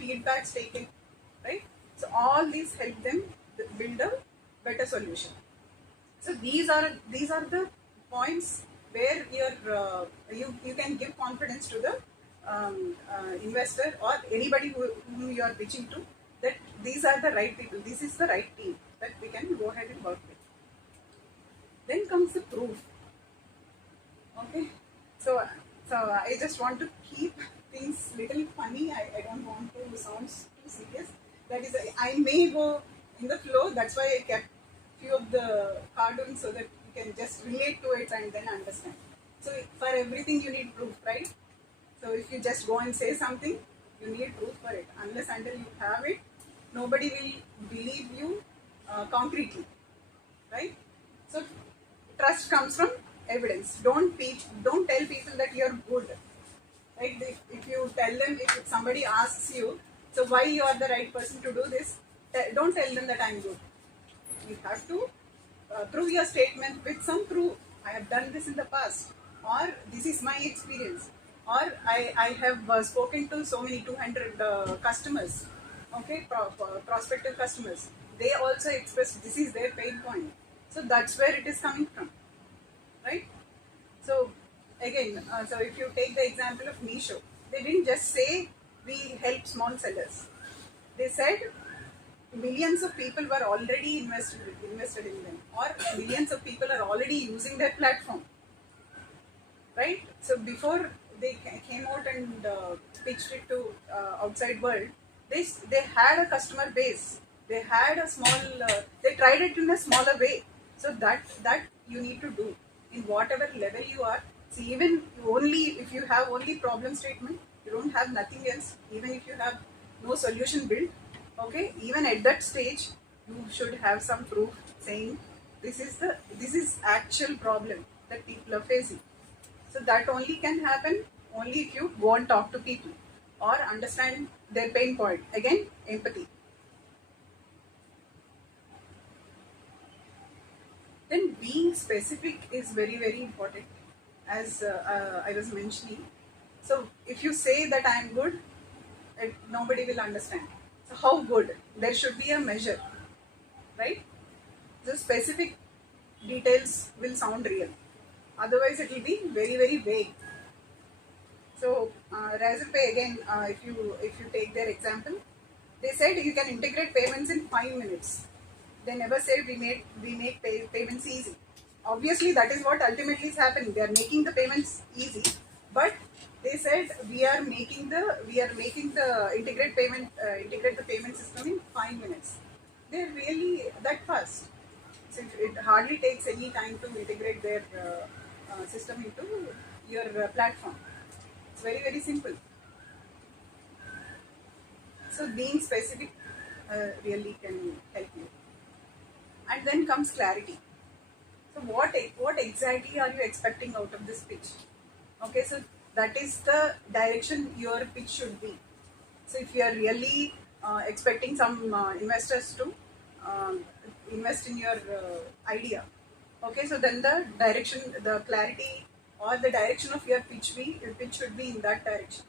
feedbacks taken, right? So all these help them build a better solution. So these are the points where you can give confidence to the investor or anybody who you are pitching to, that these are the right people, this is the right team that we can go ahead and work with. Then comes the proof. Okay, so I just want to keep things little funny. I don't want to sound too serious. That is, I may go in the flow. That's why I kept few of the cartoons so that you can just relate to it and then understand. So for everything you need proof, right? So if you just go and say something, you need proof for it. Unless until you have it, nobody will believe you concretely, right? So trust comes from evidence. Don't tell people that you're good. Right? If you tell them, if somebody asks you, so why you are the right person to do this, don't tell them that I'm good. You have to prove your statement with some proof. I have done this in the past, or this is my experience, or I have spoken to so many 200 customers, okay, prospective customers. They also express this is their pain point. So that's where it is coming from, right? So again, so if you take the example of Meesho, they didn't just say we help small sellers. They said millions of people were already invested in them, or millions of people are already using their platform, right? So before they came out and pitched it to outside world, they had a customer base. They had a small. They tried it in a smaller way. So that you need to do in whatever level you are. See, even only if you have only problem statement, you don't have nothing else. Even if you have no solution built, okay, even at that stage, you should have some proof saying this is actual problem that people are facing. So that only can happen only if you go and talk to people or understand their pain point. Again, empathy. Then being specific is very, very important, as I was mentioning. So if you say that I am good, nobody will understand. So how good? There should be a measure, right? The specific details will sound real. Otherwise, it will be very, very vague. So Razorpay again, if you take their example, they said you can integrate payments in 5 minutes. They never said we make payments easy. Obviously, that is what ultimately is happening. They are making the payments easy, but they said we are making the integrate the payment system in 5 minutes. They're really that fast. So it hardly takes any time to integrate their system into your platform. It's very, very simple. So being specific really can help you. And then comes clarity. So what exactly are you expecting out of this pitch? Okay, so that is the direction your pitch should be. So if you are really expecting some investors to invest in your idea, okay, so then the direction, the clarity or the direction of your pitch should be in that direction.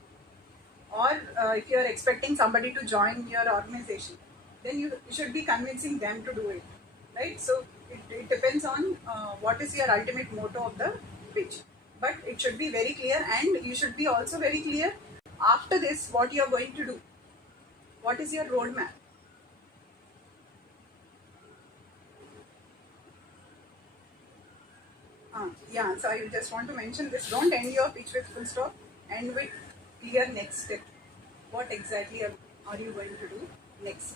Or if you are expecting somebody to join your organization, then you should be convincing them to do it, right? So it depends on what is your ultimate motto of the pitch. But it should be very clear, and you should be also very clear after this what you are going to do. What is your roadmap? Yeah, so I just want to mention this. Don't end your pitch with full stop. End with clear next step. What exactly are you going to do next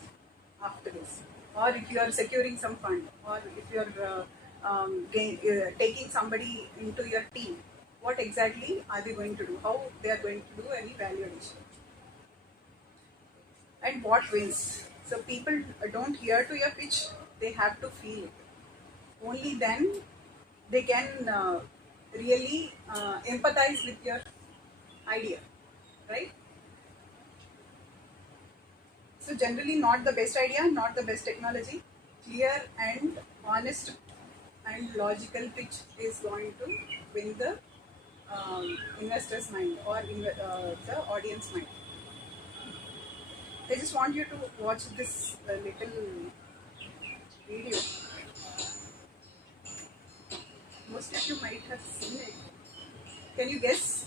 after this? Or if you are securing some fund, or if you are taking somebody into your team, what exactly are they going to do? How they are going to do any value addition? And what wins? So people don't hear to your pitch, they have to feel it. Only then they can really empathize with your idea, right? So generally not the best idea, not the best technology. Clear and honest and logical pitch is going to win the investor's mind or the audience mind. I just want you to watch this little video. Most of you might have seen it. Can you guess?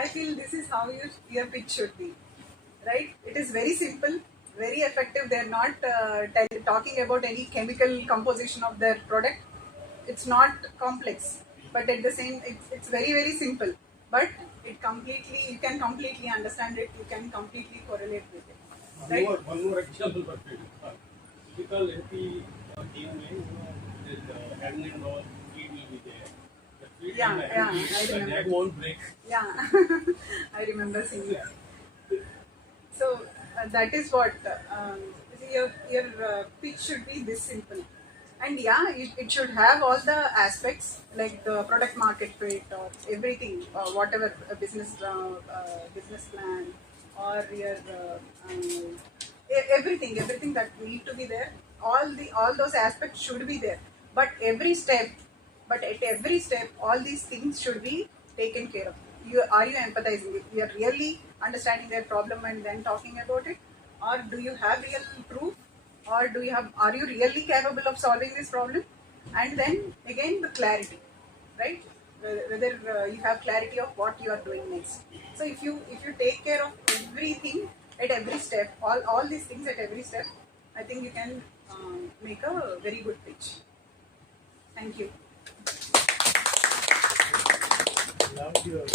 I feel this is how your pitch should be, right? It is very simple, very effective. They are not talking about any chemical composition of their product. It's not complex, but at the same, it's very, very simple. But you can completely understand it. You can completely correlate with it. Right? One more example, but typical LP team, the hand and all feed will be there. The feed Yeah, and the yeah, hand, I but remember. that won't break. Yeah, I remember seeing that. So that is what your pitch should be this simple, and yeah, it should have all the aspects like the product market fit or everything, whatever business plan or your everything that need to be there. All those aspects should be there, but at every step, all these things should be taken care of. Are you empathizing? You are really understanding their problem and then talking about it, or do you have real proof, or are you really capable of solving this problem? And then again the clarity, right? Whether you have clarity of what you are doing next. So if you take care of everything at every step, all these things at every step, I think you can make a very good pitch. Thank you. Loved your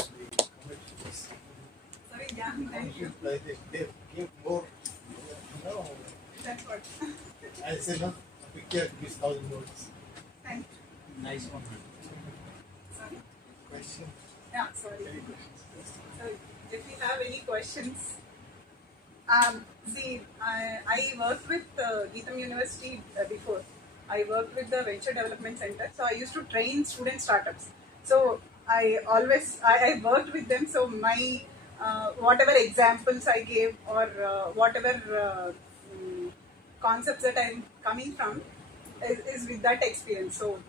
comments. Sorry, yeah, thank you. Like they give more, That's what. I say no, a picture gives 1,000 words. Thank you. Nice one. Sorry. Question? Yeah, sorry. So if you have any questions, see, I worked with Geetham University before. I worked with the Venture Development Center, so I used to train student startups. So I worked with them. So my whatever examples I gave or whatever concepts that I'm coming from is with that experience. So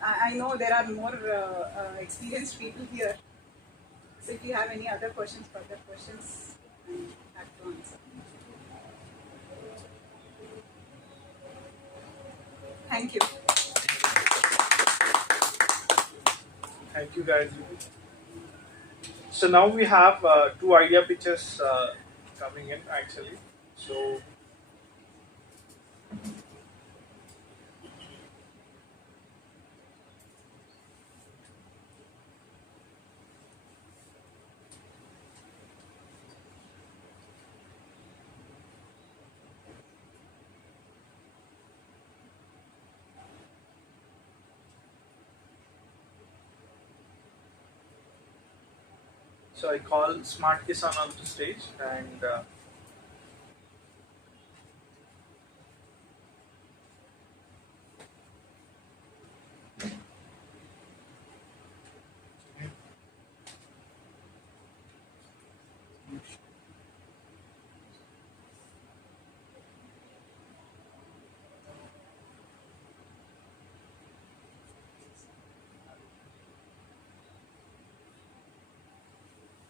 I know there are more experienced people here. So if you have any other questions, further questions, I'm happy to answer. Thank you. Thank you, guys. So now we have 2 idea pitches coming in actually. So I call Smart Kisan on the stage and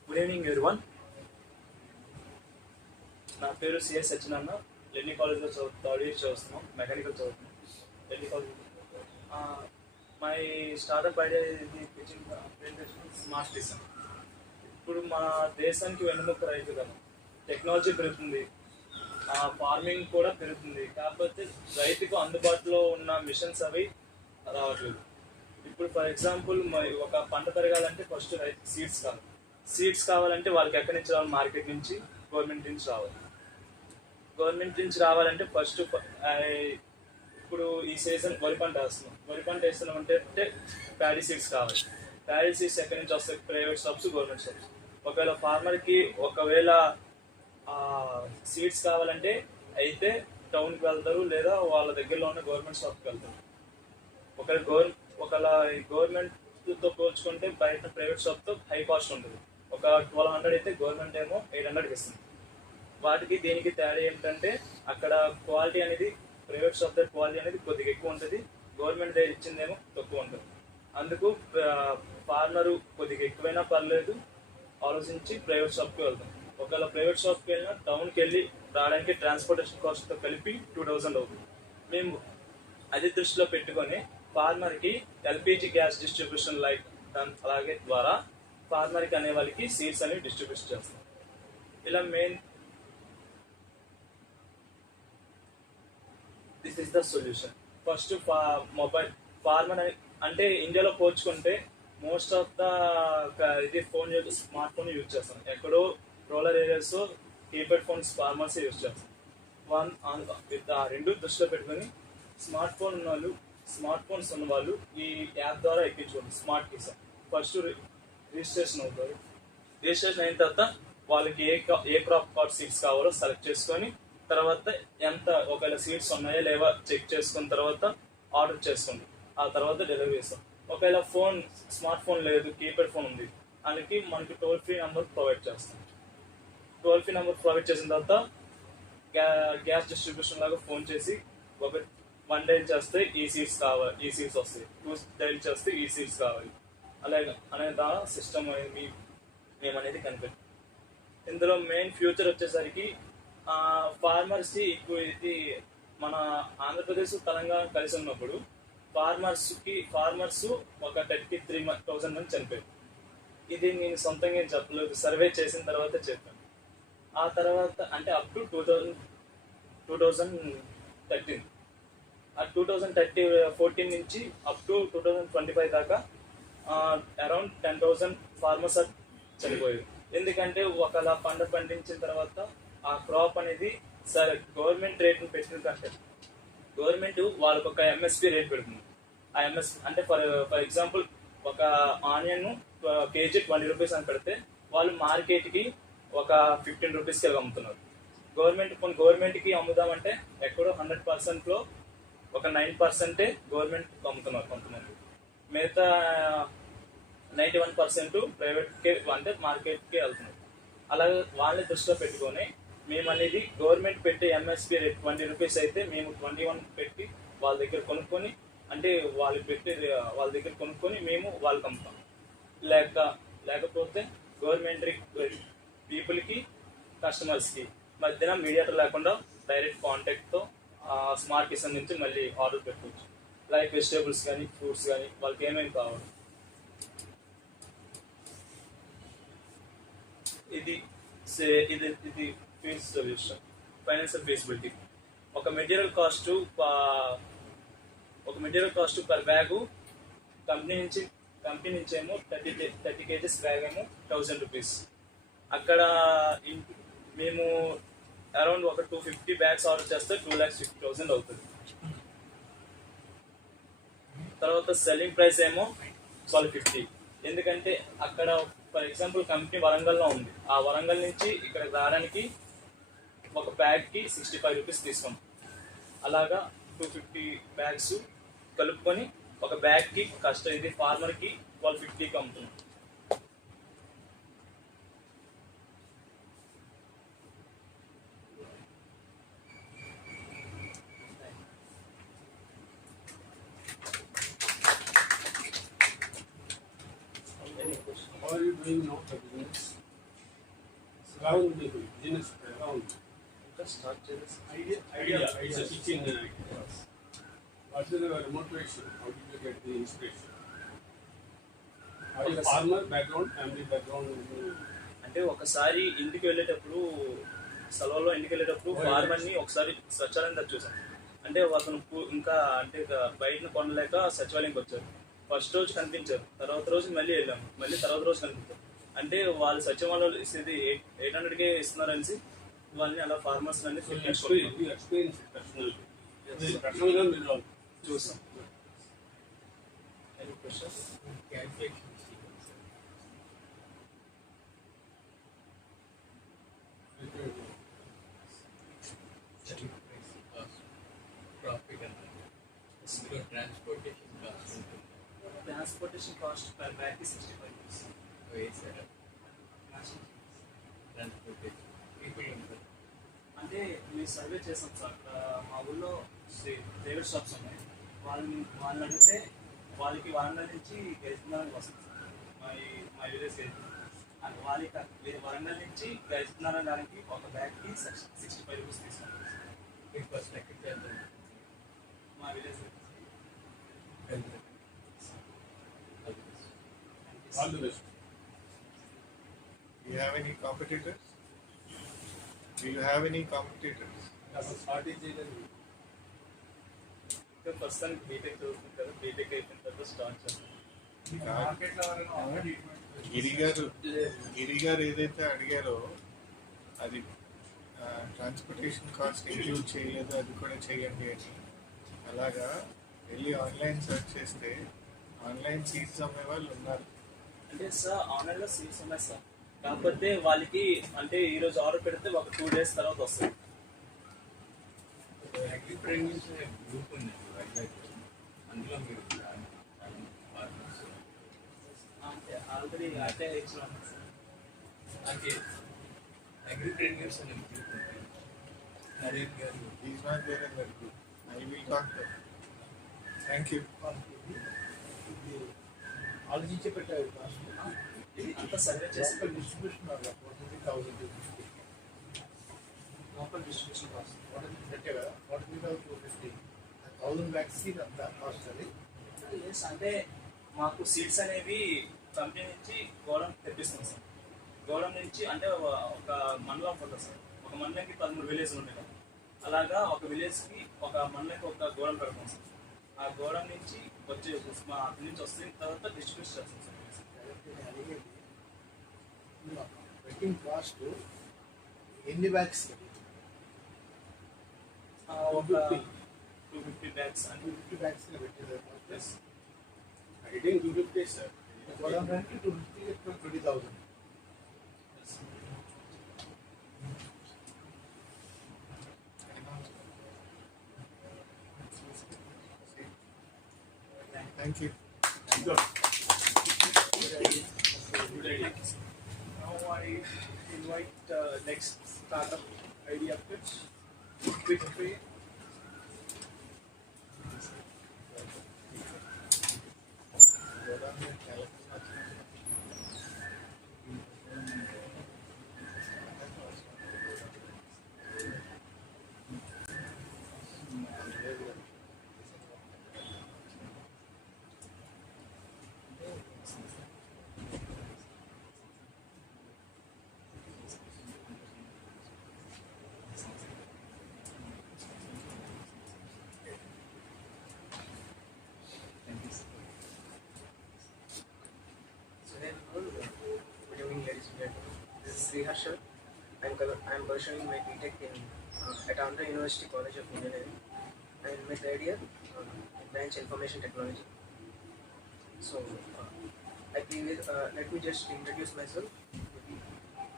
good evening everyone. నా పేరు CS Satyanarayana. Learning కాలేజ్లో third year చదువుతున్నాం, mechanical చదువుతున్నాం learning college. My startup idea ఇది pitching smart Kisan. ఇప్పుడు మా దేశానికి వెన్నుముక్క రైతు కదా, టెక్నాలజీ పెరుగుతుంది, ఫార్మింగ్ కూడా పెరుగుతుంది, కాకపోతే రైతుకు అందుబాటులో ఉన్న మిషన్స్ అవి రావట్లేదు. ఇప్పుడు ఫర్ ఎగ్జాంపుల్ ఒక పంట పెరగాలంటే ఫస్ట్ రైతు సీడ్స్ కావాలంటే వాళ్ళకి ఎక్కడి నుంచి రావాలి? మార్కెట్ నుంచి, గవర్నమెంట్ నుంచి రావాలి. గవర్నమెంట్ నుంచి రావాలంటే ఫస్ట్ ఇప్పుడు ఈ సీజన్ వరి పంట వేస్తున్నాం అంటే ప్యాడీ సీడ్స్ కావాలి. ప్యాడీ సీడ్స్ ఎక్కడి నుంచి వస్తాయి? Private shops, government shops. ఒకవేళ ఫార్మర్కి సీడ్స్ కావాలంటే అయితే టౌన్కి వెళ్తారు, లేదా వాళ్ళ దగ్గరలో ఉన్న గవర్నమెంట్ షాప్కి వెళ్తారు. ఒకవేళ గవర్నమెంట్తో పోల్చుకుంటే బయట ప్రైవేట్ షాప్తో హై కాస్ట్ ఉంటుంది. ఒక 1200 అయితే గవర్నమెంట్ ఏమో 800కి ఇస్తుంది. వాటికి దీనికి తేడా ఏంటంటే అక్కడ క్వాలిటీ అనేది ప్రైవేట్ షాప్ దగ్గర క్వాలిటీ అనేది కొద్దిగా ఎక్కువ ఉంటుంది, గవర్నమెంట్ దగ్గర ఇచ్చిందేమో తక్కువ ఉంటుంది. అందుకు ఫార్మరు కొద్దిగా ఎక్కువైనా పర్లేదు ఆలోచించి ప్రైవేట్ షాప్కి వెళ్తాం. ఒకవేళ ప్రైవేట్ షాప్కి వెళ్ళినా టౌన్కి వెళ్ళి రావడానికి ట్రాన్స్పోర్టేషన్ కాస్ట్తో కలిపి 2000 అవుతుంది. మేము అది దృష్టిలో పెట్టుకొని ఫార్మర్కి ఎల్పిజి గ్యాస్ డిస్ట్రిబ్యూషన్ అలాగే ద్వారా ఫార్మర్కి అనే వాళ్ళకి సీడ్స్ అనేవి డిస్ట్రిబ్యూట్ చేస్తాం. ఇలా main this is the solution. First mobile farmer అంటే ఇండియాలో పోల్చుకుంటే మోస్ట్ ఆఫ్ ద ఇది స్మార్ట్ ఫోన్ యూజ్ చేస్తాం. ఎక్కడో rural areas keypad phones farmers use చేస్తాం. రెండు దృష్టిలో పెట్టుకొని స్మార్ట్ ఫోన్స్ ఉన్న వాళ్ళు ఈ యాప్ ద్వారా ఎక్కించుకోండి. స్మార్ట్ కీస్ ఫస్ట్ రిజిస్ట్రేషన్ అవుతారు. రిజిస్ట్రేషన్ అయిన తర్వాత వాళ్ళకి ఏ క్రాప్ కార్డ్ సీట్స్ కావాలో సెలెక్ట్ చేసుకొని తర్వాత ఎంత ఒకవేళ సీట్స్ ఉన్నాయా లేవా చెక్ చేసుకున్న తర్వాత ఆర్డర్ చేసుకోండి. ఆ తర్వాత డెలివరీ చేస్తాం. ఒకవేళ స్మార్ట్ ఫోన్ లేదు, కీప్యాడ్ ఫోన్ ఉంది, అందుకే మనకి టోల్ ఫ్రీ నెంబర్ ప్రొవైడ్ చేస్తాం. టోల్ ఫ్రీ నెంబర్ ప్రొవైడ్ చేసిన తర్వాత గ్యాస్ డిస్ట్రిబ్యూషన్ లాగా ఫోన్ చేసి ఒక 1 డైల్ చేస్తే ఈ సీట్స్ కావాలి, ఈ సీట్స్ వస్తాయి, 2 డైల్ చేస్తే ఈ సీట్స్ కావాలి, అలాగే అనేది సిస్టమ్ అనేది మేము అనేది కనిపెట్టాం. ఇందులో మెయిన్ ఫ్యూచర్ వచ్చేసరికి ఫార్మర్స్కి ఎక్కువ ఇది మన ఆంధ్రప్రదేశ్ తెలంగాణ కలిసి ఉన్నప్పుడు ఫార్మర్స్ ఒక 33,000 మంది చనిపోయారు. ఇది నేను సొంతంగా ఏం చెప్పలేదు, సర్వే చేసిన తర్వాత చెప్పాను. ఆ తర్వాత అంటే అప్ టు 2013 ఆ 2014 నుంచి అప్ టు 2025 దాకా అరౌండ్ 10,000 ఫార్మర్స్ చనిపోయారు. ఎందుకంటే ఒకలా పండించిన తర్వాత ఆ క్రాప్ అనేది సరే గవర్నమెంట్ రేట్ని పెట్టిన కంటే గవర్నమెంట్ వాళ్ళకి ఒక ఎంఎస్పి రేట్ పెడుతుంది. ఆ ఎంఎస్పి అంటే ఫర్ ఎగ్జాంపుల్ ఒక ఆనియన్ కేజీ 20 రూపీస్ అని పెడితే వాళ్ళు మార్కెట్కి ఒక 15 రూపీస్కి అమ్ముతున్నారు. గవర్నమెంట్కి అమ్ముదామంటే ఎక్కడో 100%లో ఒక 9% గవర్నమెంట్ అమ్ముతున్నారు కొంతమంది, మిగతా 91% ప్రైవేట్కి అంటే మార్కెట్కి వెళ్తున్నారు. అలాగే వాళ్ళని దృష్టిలో పెట్టుకొని మేము అనేది గవర్నమెంట్ పెట్టే ఎంఎస్పి రేట్ 20 రూపీస్ అయితే మేము 21 పెట్టి వాళ్ళ దగ్గర కొనుక్కొని అంటే వాళ్ళ దగ్గర కొనుక్కొని మేము వాళ్ళకి అమ్ముతాం. లేకపోతే గవర్నమెంట్ పీపుల్కి కస్టమర్స్కి మధ్యన మీడియేటర్ లేకుండా డైరెక్ట్ కాంటాక్ట్తో స్మార్ట్ కిచెన్ నుంచి మళ్ళీ ఆర్డర్ పెట్టుకోవచ్చు. లైక్ వెజిటేబుల్స్ కానీ ఫ్రూట్స్ కానీ వాళ్ళకి ఏమేమి కావాలి. ఇది ఫీజ్ సొల్యూషన్, ఫైనాన్షియల్ ఫీజిబిలిటీ. ఒక material cost per bag company నుంచి ఏమో 30 kgs బ్యాగ్ ఏమో 1000 రూపీస్. అక్కడ మేము అరౌండ్ ఒక 250 బ్యాగ్స్ ఆర్డర్ చేస్తే 2,50,000 అవుతుంది. తర్వాత సెల్లింగ్ ప్రైస్ ఏమో 1250. ఎందుకంటే అక్కడ ఫర్ ఎగ్జాంపుల్ కంపెనీ వరంగల్లో ఉంది, ఆ వరంగల్ నుంచి ఇక్కడ రావడానికి ఒక బ్యాగ్కి 65 రూపీస్ తీసుకున్నాం. అలాగా 250 బ్యాగ్స్ కలుపుకొని ఒక బ్యాగ్కి ఇది ఫార్మర్కి 1250కి అమ్ముతున్నాం. How are you doing now the business? Around the business around. Just start this Idea. It's a teaching. What is your motivation? How did you get the inspiration? Are you a farmer background, family background? అంటే ఒకసారి ఇంటికి వెళ్ళేటప్పుడు సెలవులో ఫార్మర్ని ఒకసారి సచివాలయం దగ్గర చూసాం. అంటే అతను ఇంకా అంటే బయటను కొనలేక సచివాలయంకి వచ్చారు. ఫస్ట్ రోజు కనిపించారు, తర్వాత రోజు మళ్ళీ వెళ్ళాము, మళ్ళీ తర్వాత రోజు కనిపించారు. అంటే వాళ్ళు సచివాలయంలో ఇస్తుంది 800కే ఇస్తున్నారు అనేసి వాళ్ళని అలా ఫార్మర్స్ అన్ని చూసాం. ట్రాన్స్పోర్టేషన్ కాస్ట్ పర్ బ్యాగ్కి 65 రూపీస్. అంటే మేము సర్వే చేసాం సార్. మా ఊళ్ళో ప్రైవేట్ షాప్స్ ఉన్నాయి, వాళ్ళని అడిగితే వాళ్ళకి వరంగల్ నుంచి గైజ్నారానికి వస్తుంది సార్. మా విలేజ్ అండ్ వాళ్ళకి వరంగల్ నుంచి గైజ్నారానికి ఒక బ్యాగ్కి 65 రూపీస్ తీసుకుంటాం మా village. All the best. Do you have any competitors? Person BTech చదువుతుంది కదా, బీటెక్ అయిపోయిన తర్వాత స్టార్ట్ చేస్తాం. గిరి గారు ఏదైతే అడిగారో అది ట్రాన్స్పోర్టేషన్ కాస్ట్ ఇంక్లూడ్ చేయలేదు, అది కూడా చేయండి అని. అలాగా వెళ్ళి ఆన్లైన్ సెర్చ్ చేస్తే ఆన్లైన్ సీట్స్ అమ్మే వాళ్ళు ఉన్నారు. అంటే సార్ ఆన్లైన్లో సీట్స్ ఉన్నాయి సార్, కాకపోతే వాళ్ళకి అంటే ఈరోజు ఆర్డర్ పెడితే ఒక 2 days తర్వాత వస్తుంది. అగ్రిప్రెన్యూర్స్ గ్రూప్ ఉంది వైజాగ్, అందులో మీరు అంటే ఆల్రెడీ అంటే ఇచ్చినాను సార్. అంటే అగ్రిప్రెన్యూర్స్ అనే గ్రూప్ ఉంది. Naresh garu is not there in that group. I will talk to. Thank you. ఆలోచించి పెట్టారు అంతా సర్వే చేసి డిస్ట్రిబ్యూషన్ లోకల్ డిస్ట్రిబ్యూషన్ కాస్ట్ పెట్టే కదా 43,250 1000 బ్యాగ్స్కి అంత కాస్ట్ అది. అంటే మాకు సీట్స్ అనేవి కంపెనీ నుంచి గోడం తెప్పిస్తాం సార్. గోడం నుంచి అంటే ఒక మండలం ఉంటుంది సార్, ఒక మండలంకి 13 విలేజ్లు ఉంటాయి కదా, అలాగా ఒక విలేజ్కి ఒక మండలంకి ఒక గోడం పెడతాం సార్. ఆ గోడం నుంచి వచ్చే మా అక్కడి నుంచి వస్తే తర్వాత డిస్ట్రిబ్యూట్ చేస్తాం సార్. పెట్టింగ్ కాస్ట్ ఎన్ని బ్యాగ్స్? ఒక 250 బ్యాగ్స్ అంటే 250 బ్యాగ్స్ పెట్టేది. I think 250 sir. గోదావరికి 250 20,000. Thank you. Good idea. Now I invite next startup idea pitch. Quick free. Good evening, ladies and gentlemen. This is Sri Harshal. I'm pursuing my BTech at Andhra University College of Engineering. I'm in my third year in branch Information Technology. So, let me just introduce myself.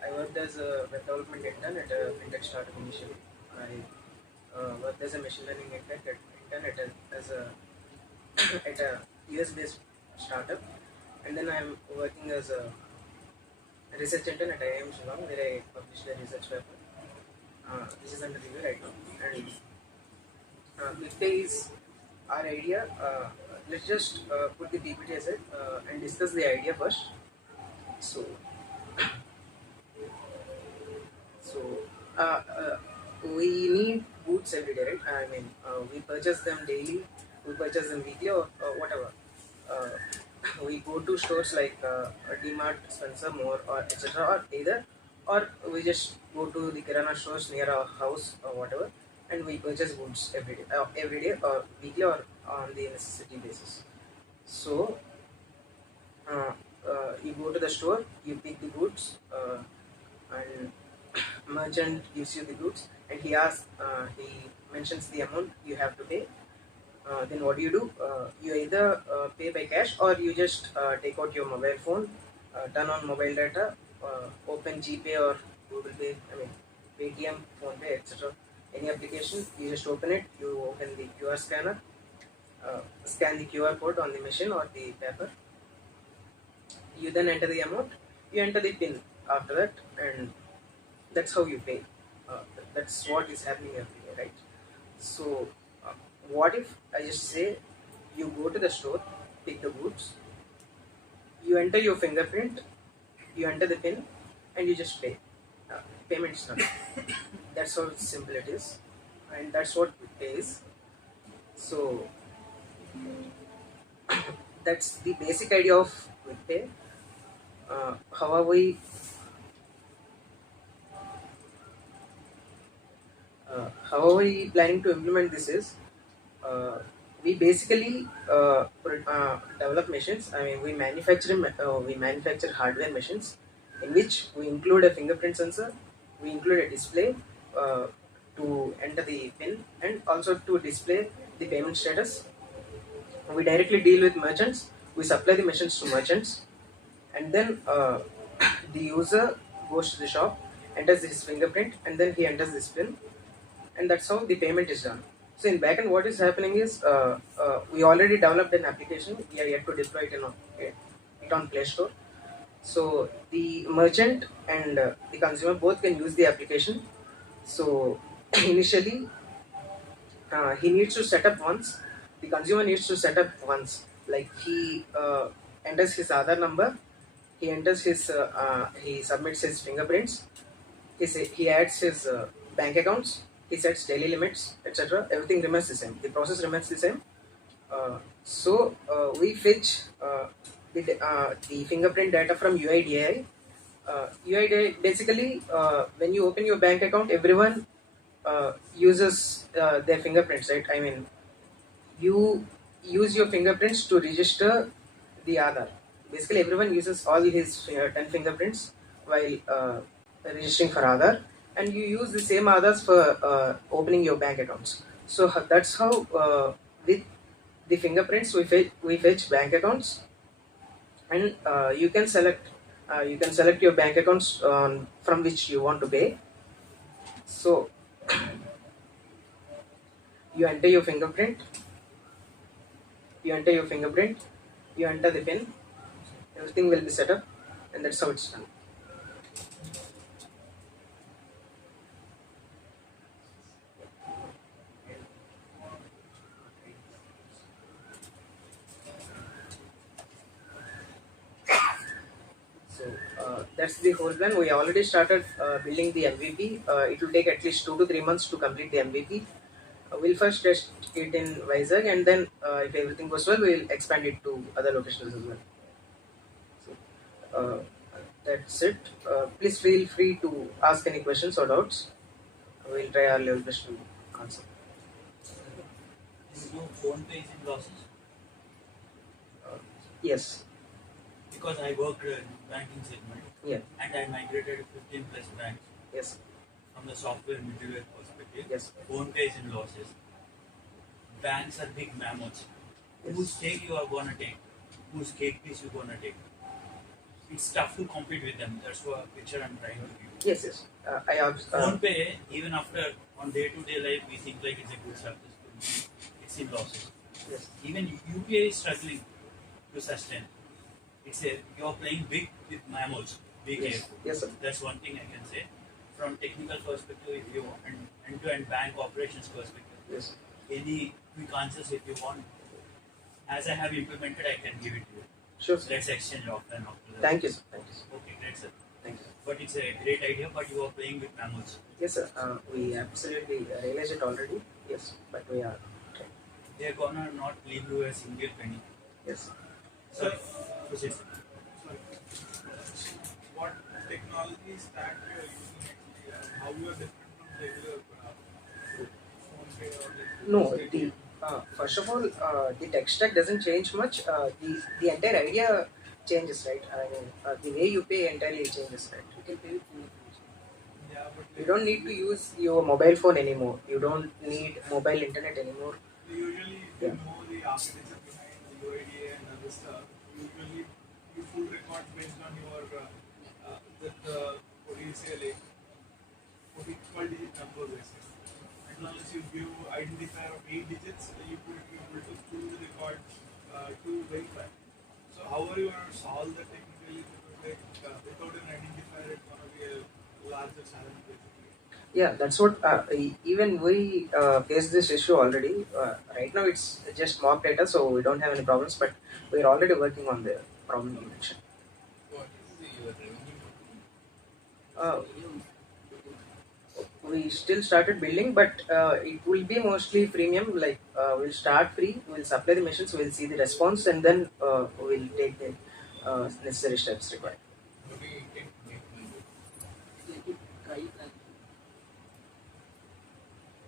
I worked as a web development intern at a fintech startup initially. I worked as a machine learning intern at a US-based startup, and then I'm working as a research intern at IIM Shillong, where I published a research paper. This is under review right now. And QuickPay is our idea. Let's just put the PPT aside and discuss the idea first. So we need boots every day, right? I mean, we purchase them daily, we purchase them weekly, or whatever. We go to stores like DMart, Spencer, More, or etc. Or we just go to the Kirana stores near our house or whatever, and we purchase goods every day or weekly or on the necessity basis. So you go to the store, you pick the goods, and merchant gives you the goods, and he mentions the amount you have to pay. Then what do? You either pay by cash, or you just take out your mobile phone, turn on mobile data, open GPay or Google Pay, Paytm, PhonePe, etc. Any application, you just open it, you open the QR scanner, scan the QR code on the machine or the paper. You then enter the amount, you enter the PIN after that, and that's how you pay. That's what is happening every day, right? So what if I just say you go to the store, pick the goods, you enter your fingerprint, you enter the PIN, and you just pay. Payment is done. That's how simple it is, and that's what QuickPay is. So that's the basic idea of QuickPay. How are we planning to implement this is, we basically develop machines. We manufacture hardware machines in which we include a fingerprint sensor, we include a display, to enter the PIN and also to display the payment status. We directly deal with merchants. We supply the machines to merchants, and then the user goes to the shop, enters his fingerprint, and then he enters this PIN, and that's how the payment is done. So in backend, what is happening is we already developed an application. We are yet to deploy it on Play Store. So the merchant and the consumer both can use the application. So initially, he needs to set up once. The consumer needs to set up once. Like he enters his Aadhaar number, he enters his, he submits his fingerprints, he adds his bank accounts, he sets daily limits, etc. Everything remains the same. The process remains the same. So we fetch the fingerprint data from UIDAI. UIDAI basically, when you open your bank account, everyone uses their fingerprints, right? I mean, you use your fingerprints to register the Aadhaar. Basically, everyone uses all his 10 fingerprints while registering for Aadhaar, and you use the same Aadhaars for opening your bank accounts. So that's how with the fingerprints we fetch bank accounts, and you can select your bank accounts from which you want to pay. So you enter your fingerprint, you enter the PIN, everything will be set up, and that's how it's done. So that's the whole plan. We already started building the MVP. It will take at least 2 to 3 months to complete the MVP. We'll first test it in Vizag, and then if everything goes well, we'll expand it to other locations as well. So, that's it. Please feel free to ask any questions or doubts. We'll try our level best to answer. Is no phone pay is in losses? Yes. Because I worked in banking segment. Yeah. And I migrated 15 plus banks. Yes. From the software middleware perspective. Yes. Phone pay is in losses. Banks are big mammoths. Yes. Whose stake you are gonna take? Whose cake piece you gonna take? It's tough to compete with them. That's what picture I'm trying to give. Yes, yes. Phone pay, even after on day-to-day life, we think like it's a good service. It's in losses. Yes. Even UPI is struggling to sustain. You're playing big with mammoths. Be Yes. careful. Yes, sir. That's one thing I can say. From technical perspective, if you want, and end-to-end bank operations perspective, yes. Any quick answers if you want, as I have implemented, I can give it to you. Sure, sir. Let's exchange after and after that. Thank you, sir. Thank you, sir. Okay, great, sir. Thank you. But it's a great idea, but you are playing with mammoths. Yes, sir. We absolutely realized it already. Yes, but we are trying. They're gonna not leave you a single penny. Yes. Sorry. Proceed, sir. What technology stack you are using actually, and how you are different from regular phone pay or like No, first of all, the tech stack doesn't change much. The entire idea changes, right? I mean, the way you pay entirely changes, right? You can pay with fingerprints. Yeah, but You don't need to use your mobile phone anymore. You don't need mobile internet anymore. usually if you know the architecture behind the UIDA and other stuff, usually you pull records based on your what do you say, like 12-digit number basis. As long as you give identifier of 8 digits, you could be able to pull the record to verify. So however you want to solve that technically, like without an identifier, it's going to be a larger challenge basically. Yeah, that's what even we face this issue already. Right now, it's just mock data, so we don't have any problems. But we're already working on the problem you mentioned. What is your revenue? We still started building, but it will be mostly freemium. Like we'll start free, we'll supply the machines, we'll see the response, and then we'll take the necessary steps required. What do you intend to make money?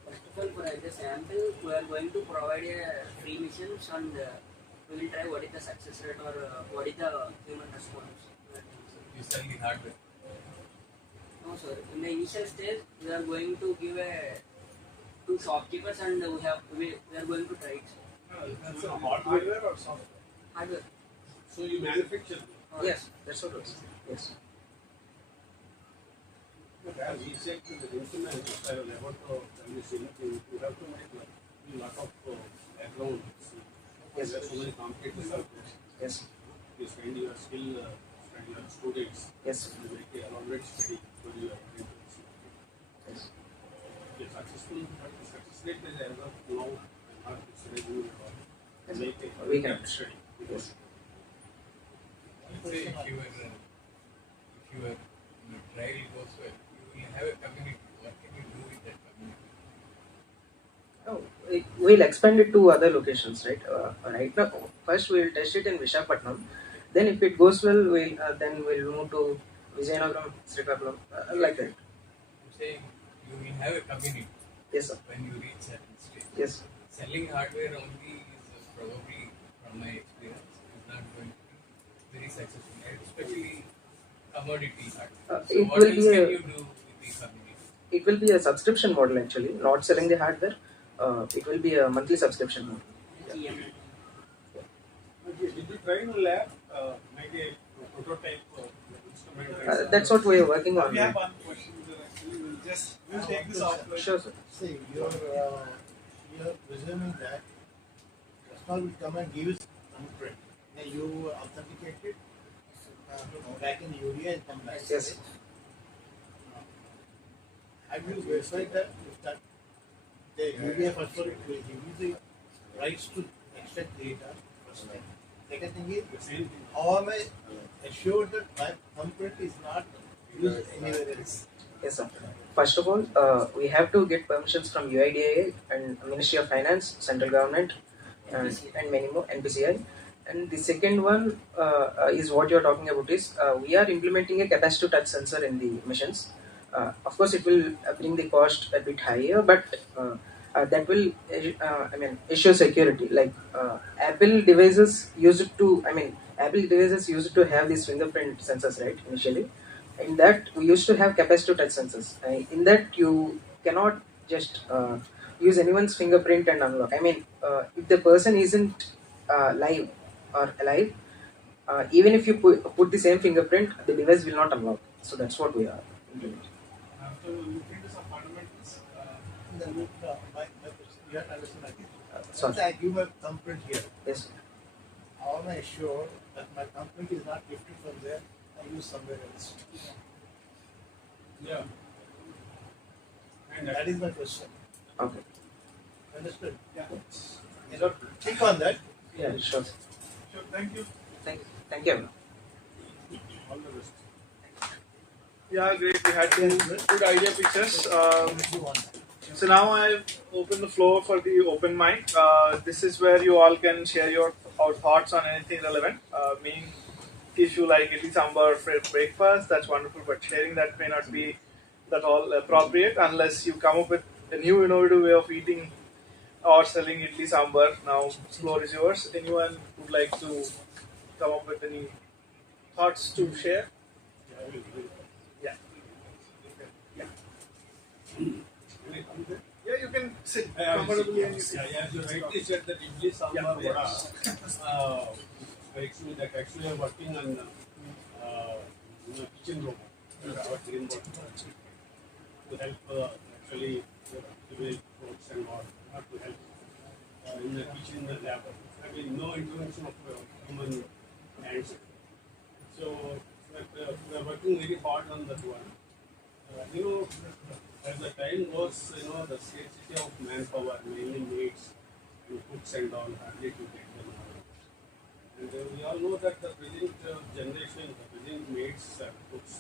First of all, for as a sample, we are going to provide a free missions, and we will try what is the success rate or what is the human response. You sell the hardware. No, sir. In the initial stage, we are going to give two shopkeepers and we are going to try it. That's a hardware or software? Hardware. So you manufacture? Yes, that's what it was. Yes. But as he said to the instrument, I will never you have to make a lot of background. Yes. There are so many competitors out there. Yes. You spend your skill, spend your students. Yes. You make a elaborate study for your entrance. Yes. If successful, but the success rate is as of now not considerable at all. Yes. Make a We can. study. Yes. Say if your trial goes well, you will have a community. What can you do with that community? Oh, we'll expand it to other locations, right? Right now, first we'll test it in Vishakhapatnam. Then, if it goes well, we'll move to Vizianagaram, Srikakulam, like that. I'm saying you will have a community. Yes, sir. When you reach certain stage. Yes. Selling hardware only is probably, from my experience, is not going to be very successful, especially commodity hardware. So It what will else be can a- you do with the community? It will be a subscription model actually, not selling the hardware. It will be a monthly subscription model. Yeah. Did you try in the lab, make a prototype instrument? That's what we are working on. We have one question, sir, actually. We'll take this offline. Sure, sir. See, you're presuming that customer will come and give his thumbprint. Then you authenticate it back in UDI and come back. Yes. Have you verified that if that the UDI first of all it will give you the rights to extract data first thing. Second thing is how am I assured that my thumbprint is not used anywhere else? Yes, sir. First of all, we have to get permissions from UIDAI and Ministry of Finance, Central Government, and many more, NPCI. And the second one is what you're talking about is we are implementing a capacitive touch sensor in the machines. Of course, it will bring the cost a bit higher, but that will, ensure security. Like Apple devices used to have these fingerprint sensors, right? Initially, in that we used to have capacitive touch sensors. In that you cannot just use anyone's fingerprint and unlock. If the person isn't live or alive, even if you put the same fingerprint, the device will not unlock. So that's what we are implementing. After looking into some fundamentals, My question, you have to understand again. Sorry. Once I give my thumbprint here, Yes. how am I sure that my thumbprint is not lifted from there and used somewhere else? Yeah. And that is my question. Okay. Understood? Yeah. So think on that. Yeah, sure. Sure, thank you. Thank you. All the best. Yeah, great. We had some good idea pictures. So now I've opened the floor for the open mic. This is where you all can share your thoughts on anything relevant. Meaning, if you like idli sambar for breakfast, that's wonderful. But sharing that may not be that all appropriate unless you come up with a new innovative way of eating or selling idli sambar. Now, floor is yours. Anyone would like to come up with any thoughts to share? Yeah. Yeah, you can sit comfortably and you can. As you rightly said that idli sambar vada strikes me that actually you are working on in a kitchen room, our green board, to help actually female folks and all, to help in the kitchen lab. No intervention of human hands. So we are working very hard on that one. As the time goes, the scarcity of manpower, mainly maids and cooks and all, hardly to get them out. And we all know that the present generation, the present maids and cooks,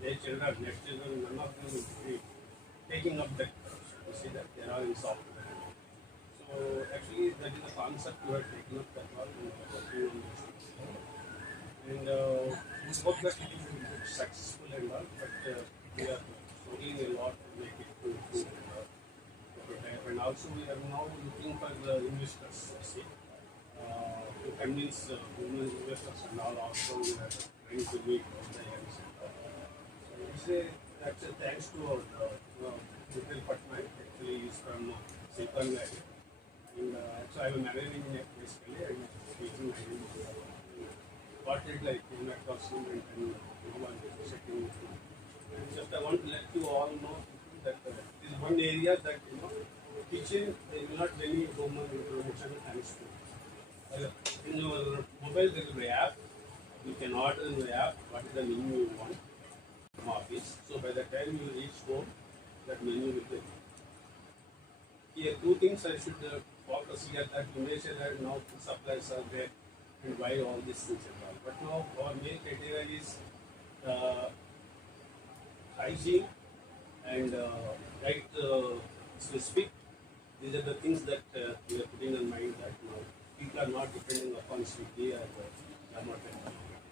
their children, next children, none of them will be taking up that. You see that they are in software. So actually, that is the concept we are taking up that one and working on this. And we hope that it will be successful and all, but we are struggling a lot to make it to prototype. And also we are now looking for the investors, to convince women investors and all. Also we are trying to meet all the youngsters. So it's actually thanks to Nikhil Patnaik. Actually, he's from Silicon Valley. And so I'm a managing engineer basically. I'm speaking what is like across and one setting. And just I want to let you all know that this is one area that teaching there will not be any human information thanks to. In your mobile there will be app. You can order in the app what is the menu you want from office. So by the time you reach home, that menu will be. Here two things I should focus here that you may say that now supplies are there and why all these things and all. But now our main criteria is hygiene and right specific. These are the things that we are putting in mind that now people are not depending upon Swiggy or Zomato.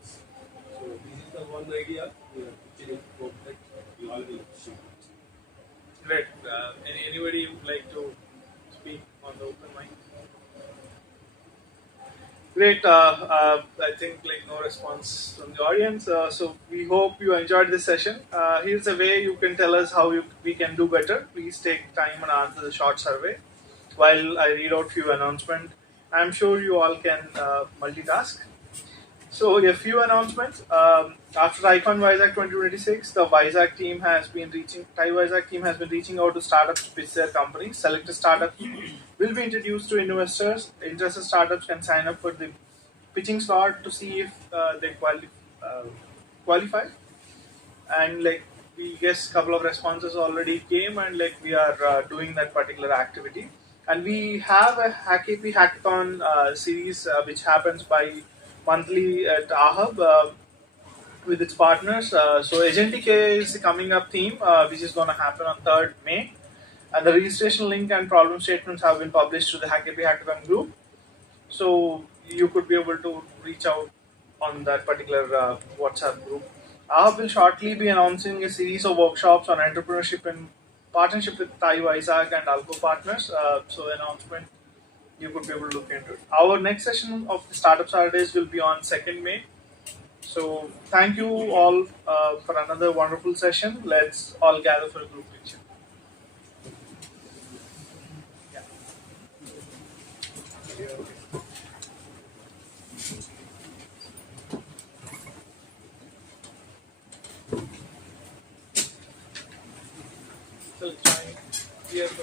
So this is the one idea we are picturing hope that we all will achieve. Great. Anybody would like to speak on the open mic? Great. I think no response from the audience. So we hope you enjoyed this session. Here's a way you can tell us how we can do better. Please take time and answer the short survey while I read out few announcements. I'm sure you all can multitask. So a few announcements. After Icon Vizag 2026, the Vizag team has been reaching out to startups to pitch their companies. Selected startups will be introduced to investors. Interested startups can sign up for the pitching slot to see if they qualify. And we guess a couple of responses already came, and we are doing that particular activity. And we have a HackAP Hackathon series which happens by monthly at AHUB with its partners. So Agentic AI is the coming up theme which is going to happen on 3rd May. And the registration link and problem statements have been published to the HackAP Hackathon group. So you could be able to reach out on that particular WhatsApp group. AHUB will shortly be announcing a series of workshops on entrepreneurship in partnership with TiE Vizag and Alco partners. So announcement you could be able to look into it. Our next session of the Startup Saturdays will be on 2nd May. So thank you all for another wonderful session. Let's all gather for a group picture. So, here for